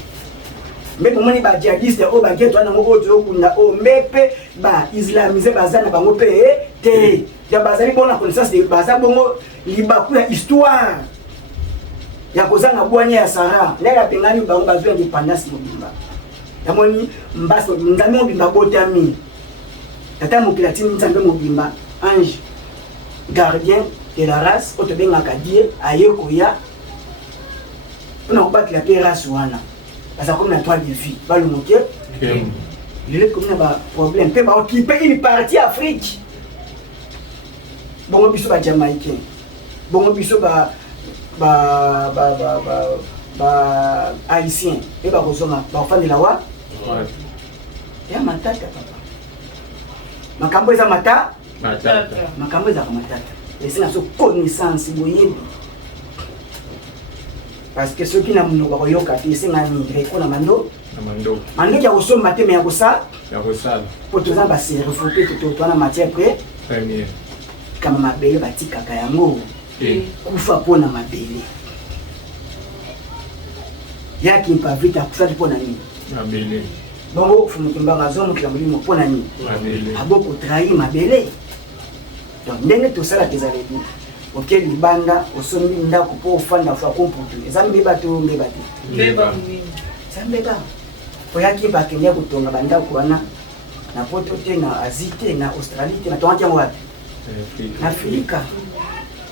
mais momoni ba djihadiste o ba geto na ngo ozo kuna o mepe ba islamiser bazana bango pe te ya bazali bona connaissance de baza bongo libaku ya histoire ya kozanga bwanya ya Sarah lela pengani bango bazwa indépendance mobimba yamoni mbasi nzambe mobimba botami tata mokilatini nzambe mobimba ange gardien de la race otobengaka die ayekoya pona kobatela pe race wana parce que comme na toi de vie ba le moquer il est comme na problème pe ba occuper une partie Afrique bon biso ba jamaïcain bon biso ba haïtien et ba kozoma ba fandi la wa ya matata papa makambo eza matata makambo eza matata et c'est na so connaissance boyebi parce que ceux qui n'ont pas eu café c'est ngani reko na mando ya kosomba te mais ya kosa pour tous en passer refoper tout na matière première kama mabele batikaka yango kufa pona mabele yaki mpa vita kufa pona nini mabele bongo fumukimbanga zomo kilamulimo pona nini aboko trahir mabele donc ndenge to sala kezaledi OK libanda osombi ndako po ofanda fa komputu ezambe bato mbebate Mbeba mwini. zambeba oyaki bakenya kutonga bandako wana na poto te na Asie te na Australie te na tonga wapi na Afrika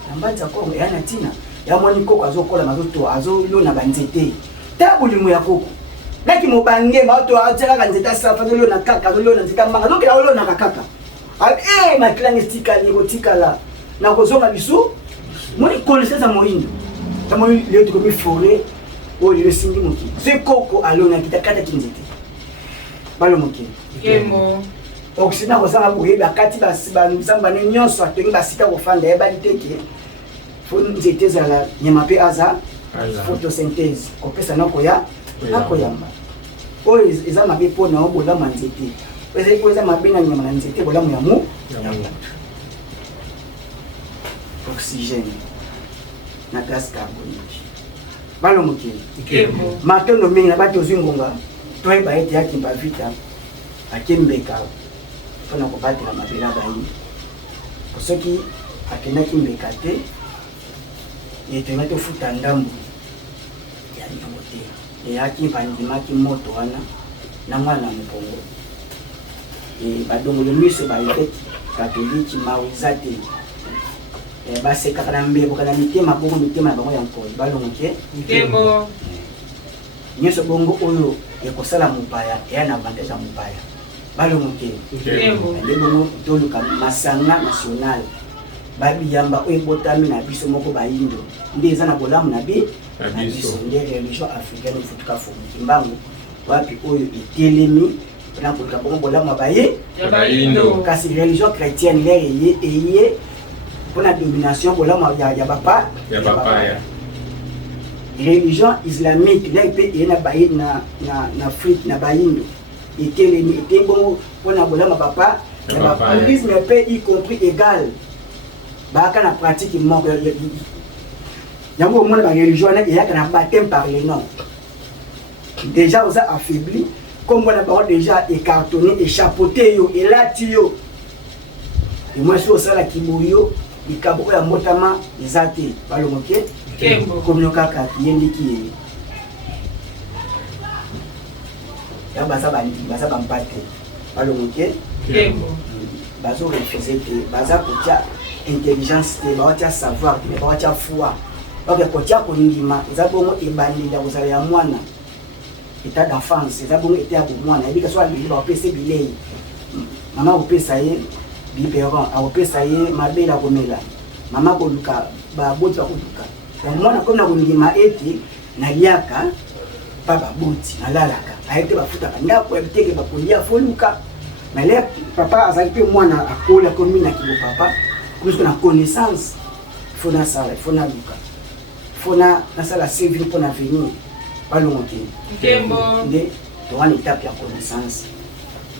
na mbanza Kongo yana tina ya moni koko azokola mazoto azolona banzete tabulimu ya koko naki mobange bato atela kanzeta safa zolona kaka zolona nzita manga donc la olona kaka maklange stika ni kotika la na kozonga bisu moni connaissance moyindo tamo le to mi forêt o le singi moki c'est koko alona kitakata kinzete balo moki Kemo. oksina kozanga boyeba kati basamba ne nyonso atengi basika kofanda ya baliteke fo nzete zala nyama pe aza photosynthèse kopesa nakoya nakoyamba oyo eza mabe pona obolamu nzete eza mabe na nyama na nzete bolamu ya mu oxygène na gaz carbonique balo mokili Kemo. matondo mingi na bato zingonga toyeba ete yaki mbavita akembeka mpona kobatela mabele abayi soki akendaki mbeka te yetonga tofuta ndambu ya niongo te eyaki bandimaki moto wana na mwana na mokongo et badongo le miso ba évêque catholique maoizate baseka kana mbebo kana mitema bongo mitema na bango ya nkoi balongoke Nkembo. nyonso bongo oyo ekosala mopaya eya na avantage ya mopaya balongoke Nkembo. nde bongo toluka masanga national babiyamba oyo ebotami na biso moko bayindo nde eza na bolamu na biso nde religion africaine efutuka fomuki mbango wapi oyo etelemi mpona koluka bongo bolamu ya bayindo kasi religion chrétienne lere eye mpona domination bolamu ya bapaya religion islamique lere mpe eye na afrique na bayindo etelemi ete bongo mpona bolamu ya bapourisme mpe y compris égal baka na pratique moko yango omona bareligion wana eyaka na baptême par le nom déjà oza affaibli kombo na bango déjà écartonné échapeauté yo elati yo emoi soki osalaki boyo likambo oyo ya mbotama eza te balongoke komino kaka yendiki ye ya baza bampate balongoke bazorefuse te baza kotia intelligence te bawatia savoir te bawatia foi donc kotia kondima eza bongo ebandeli ya kozala ya mwana état d'enfance eza bongo ete ya bomwana yebika so aleli bakopesa bilei mama akopesa ye biberon akopesa ye mabele akomela mama akoluka baboti bakoluka yango mwana komi na kondima ete naliaka pa baboti nalalaka ayete bafutaka ndako yabiteke bakolia foluka mais le papa azali mpe mwana akola komi na kibo papa komi na connaissance fo nasala fo naluka fo nasala servir mpo na venir balongoke nde towana étape ya connaissance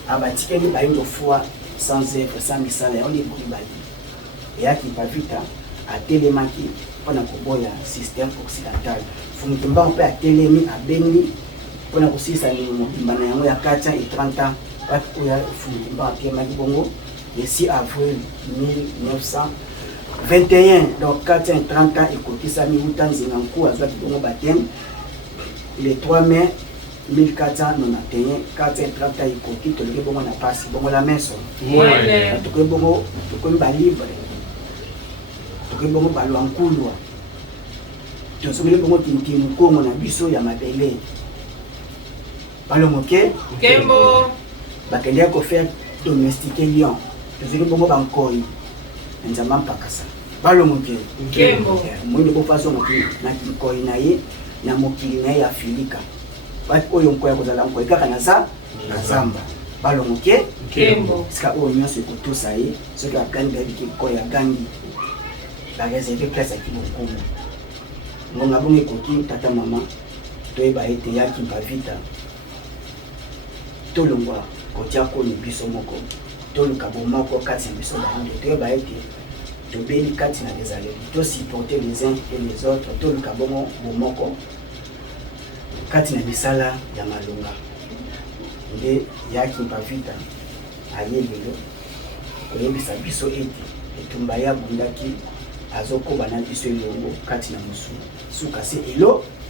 abatikeli bayindo foi sans œuvre sans misala yango nde eboli eyaki pavita atelemaki mpona koboya système occidental fumuki mbango mpe atelemi abengi mpona kosilisa mobimba na yango ya 4 ans et 30 ans waki oyo fumuki mbango atelemaki bongo le 6 avril 1921 donc 4 ans et 30 ans ekokisami uta nzinga nku azwaki bongo bateme le 3 mai 1491 4 ans et 30 ans ekoki toloki bongo na pasi bongo la meso tokoki bongo tokomi balivre tokoki bongo balwa nkulwa tosomeli bongo tintini nkongo na biso ya mabele balongoke bakendeki kofaire domestiquer lion tozoki bongo bankoi na nzamba mpakasa balongoke moyinde bofasongoki na kinkoi na ye na mokili na ye ya filika bati oyo nkoi ya kozala nkoi kaka na zamba balongoke sika oyo nyonso ekotosa ye soki agangi bayebiki nkoi agangi bareserve place aki bokumu ngonga bongo ekoki tata mama toyeba ete yaki mpavita tolongwa kotia koni biso moko toluka bomoko kati na biso bayindo toyeba ete tobeli kati na ezaleli tosupporter les uns et les autres toluka bongo bomoko kati na misala ya malonga nde yaki mpavita aye lelo koyebisa biso ete etumba ye abundaki azokoba na biso elongo kati na mosulu suka se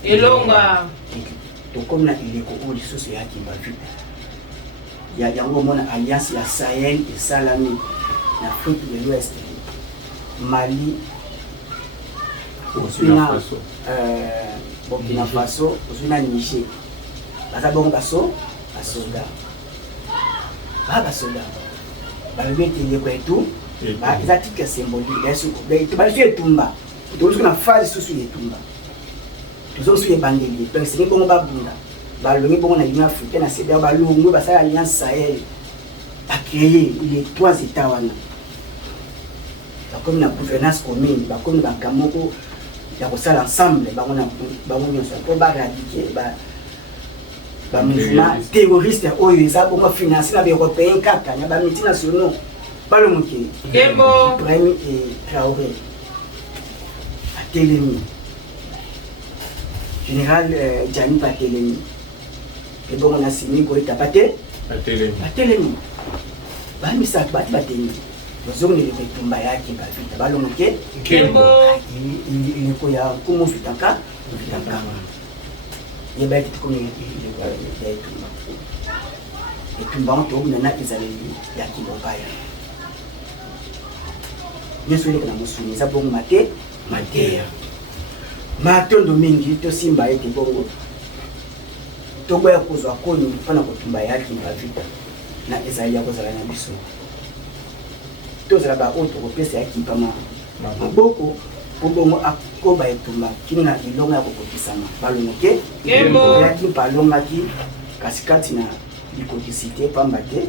elonga tokomi na eleko oyo lisusu yaki mpavita ya yango omona alliance ya Sahel esalami na Afrique de l'Ouest Mali Burkina Faso ozwi na Niger baza bongo basoda balobi ete eleko etu eza tike symbolique balisu etumba tolusuku na phase susu etumba tozomosuku ebandeli donc senge bongo babunda balongi bongo na Union africaine na CEDEAO balongwe basala alliance Sahel bacreye les 3 états wana bakomi na gouvernance commune bakomi bakambo moko ya kosala ensemble bango nyonso mpo baradike bamouvement terroriste oyo eza bongo financé na baeuropéen kaka na bamultinationaux balongoki Ibrahim Traoré atelemi général Jani atelemi ebongo na Simi Goïta atelemi bamisatu bati batemi bozongeleko etumba yaki bavita balongoke ileko ya kumu vitaka yeba eti komi ya etumba etumba on to na ezaleli ya kimobaya yesu ele kana musuni za bongo mateya matondo mingi to simba ete bongo to boya kozwa koni mpana kotumba yaki mbavita na ezali ya kozala na biso to zala ba oto kopesa yaki pama maboko bongo akoba etumba kina ilonga ya kokokisama balongoke yaki palongaki kasikati na likokisite pamba te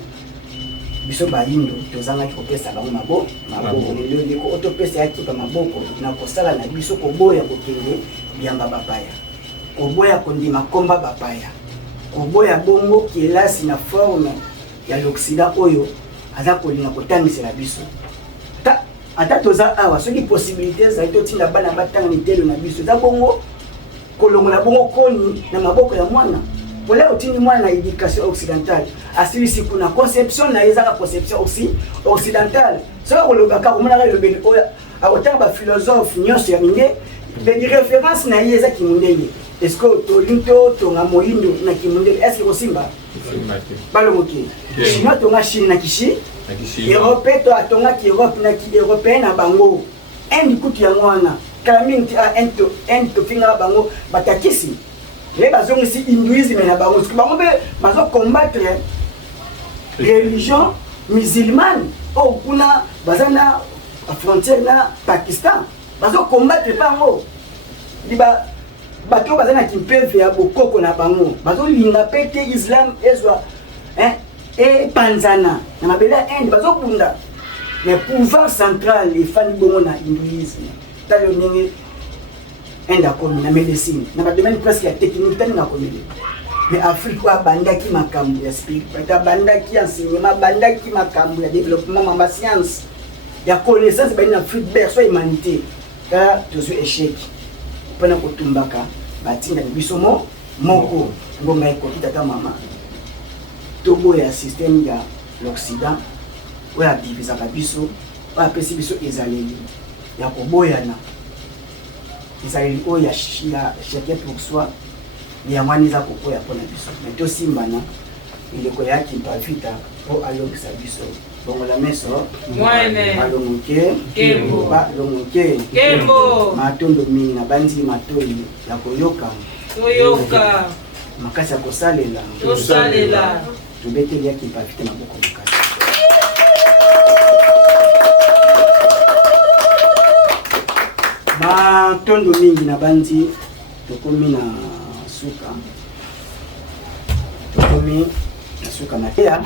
biso bayindo tozangaki kopesa bango maboko lelo ko otopesa yaki pa maboko na kosala na biso koboya kokende biamba bapaya koboya kondima komba bapaya koboya bongo kelasi na forme ya l'Occident oyo aza kolinga kotangisela biso ata toza awa soki possibilité za ito tinda bana batanga mitelo na biso za bongo kolongola bongo koni na maboko ya mwana Voilà utini mwana éducation occidentale asilisi kuna conception na ezaka conception aussi occidentale so kolobaka komona le beli oya akotanga ba philosophe nyonso ya mingi de référence na yeza kimundeli est-ce que tolinto tonga moyindo na kimundeli est-ce que kosimba balomoki chinois tonga Chine na kishi Europe to atonga ki Europe na ki européen na bango indi kutu ya mwana kaminti a ento finga bango batakisi les bazons ici hindouisme na bango bango be bazo combattre religion musulmane au kuna bazana frontière na Pakistan bazo combattre bango liba bato bazana kimpeve ya bokoko na bango bazo linga pete islam ezwa et panzana na mabela inde bazo bunda mais pouvoir central et fani bongo na hindouisme talo ndenge enda komi na médecine na ba domaine presque ya technique tani na komi mais Afrique wa bandaki makambo ya spirit ta bandaki enseignement bandaki makambo ya développement mamba science ya connaissance ba na Afrique berceau humanité ka tozo échec pona kotumbaka batinda biso moko ngonga iko tata mama tobo ya système ya l'Occident oya divisa ka biso ba pesi biso ezaleli ya koboyana ezaleli oya chacun pour soi ya mwani za kokoya pona biso mais to simbana ileko yaki mpavita po alongisa biso bongo la meso mwane alongoke kembo alongoke kembo matondo mingi na banzi matoi ya koyoka toyoka makasi ya kosalela tosalela tobeteli yaki mpavita maboko makasi matondo mingi na banzi tokomi na suka tokomi na suka matea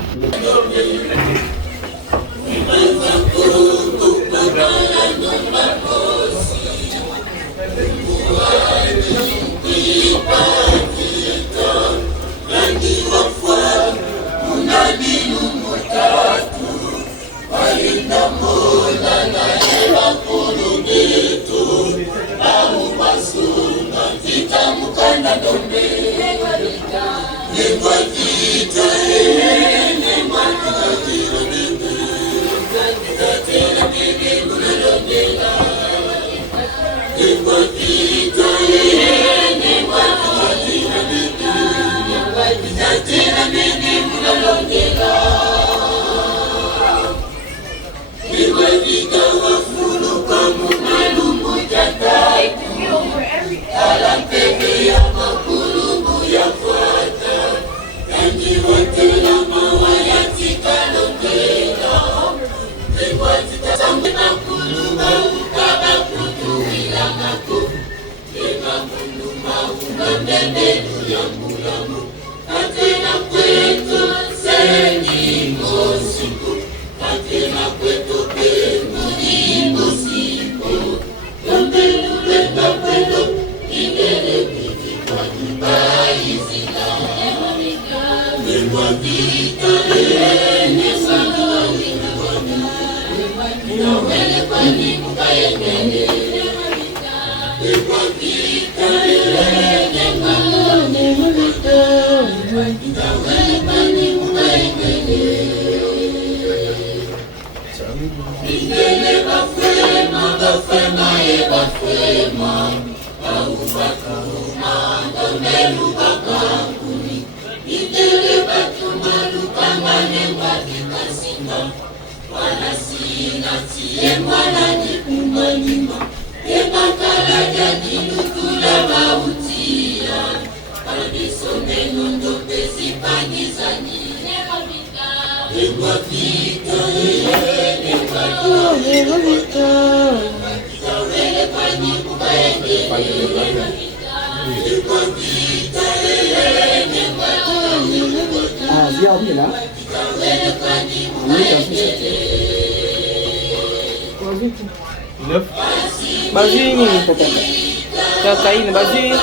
Batu maluka Ah, viens là. Neuf. Bazui nini tata? Kaka ini bazui.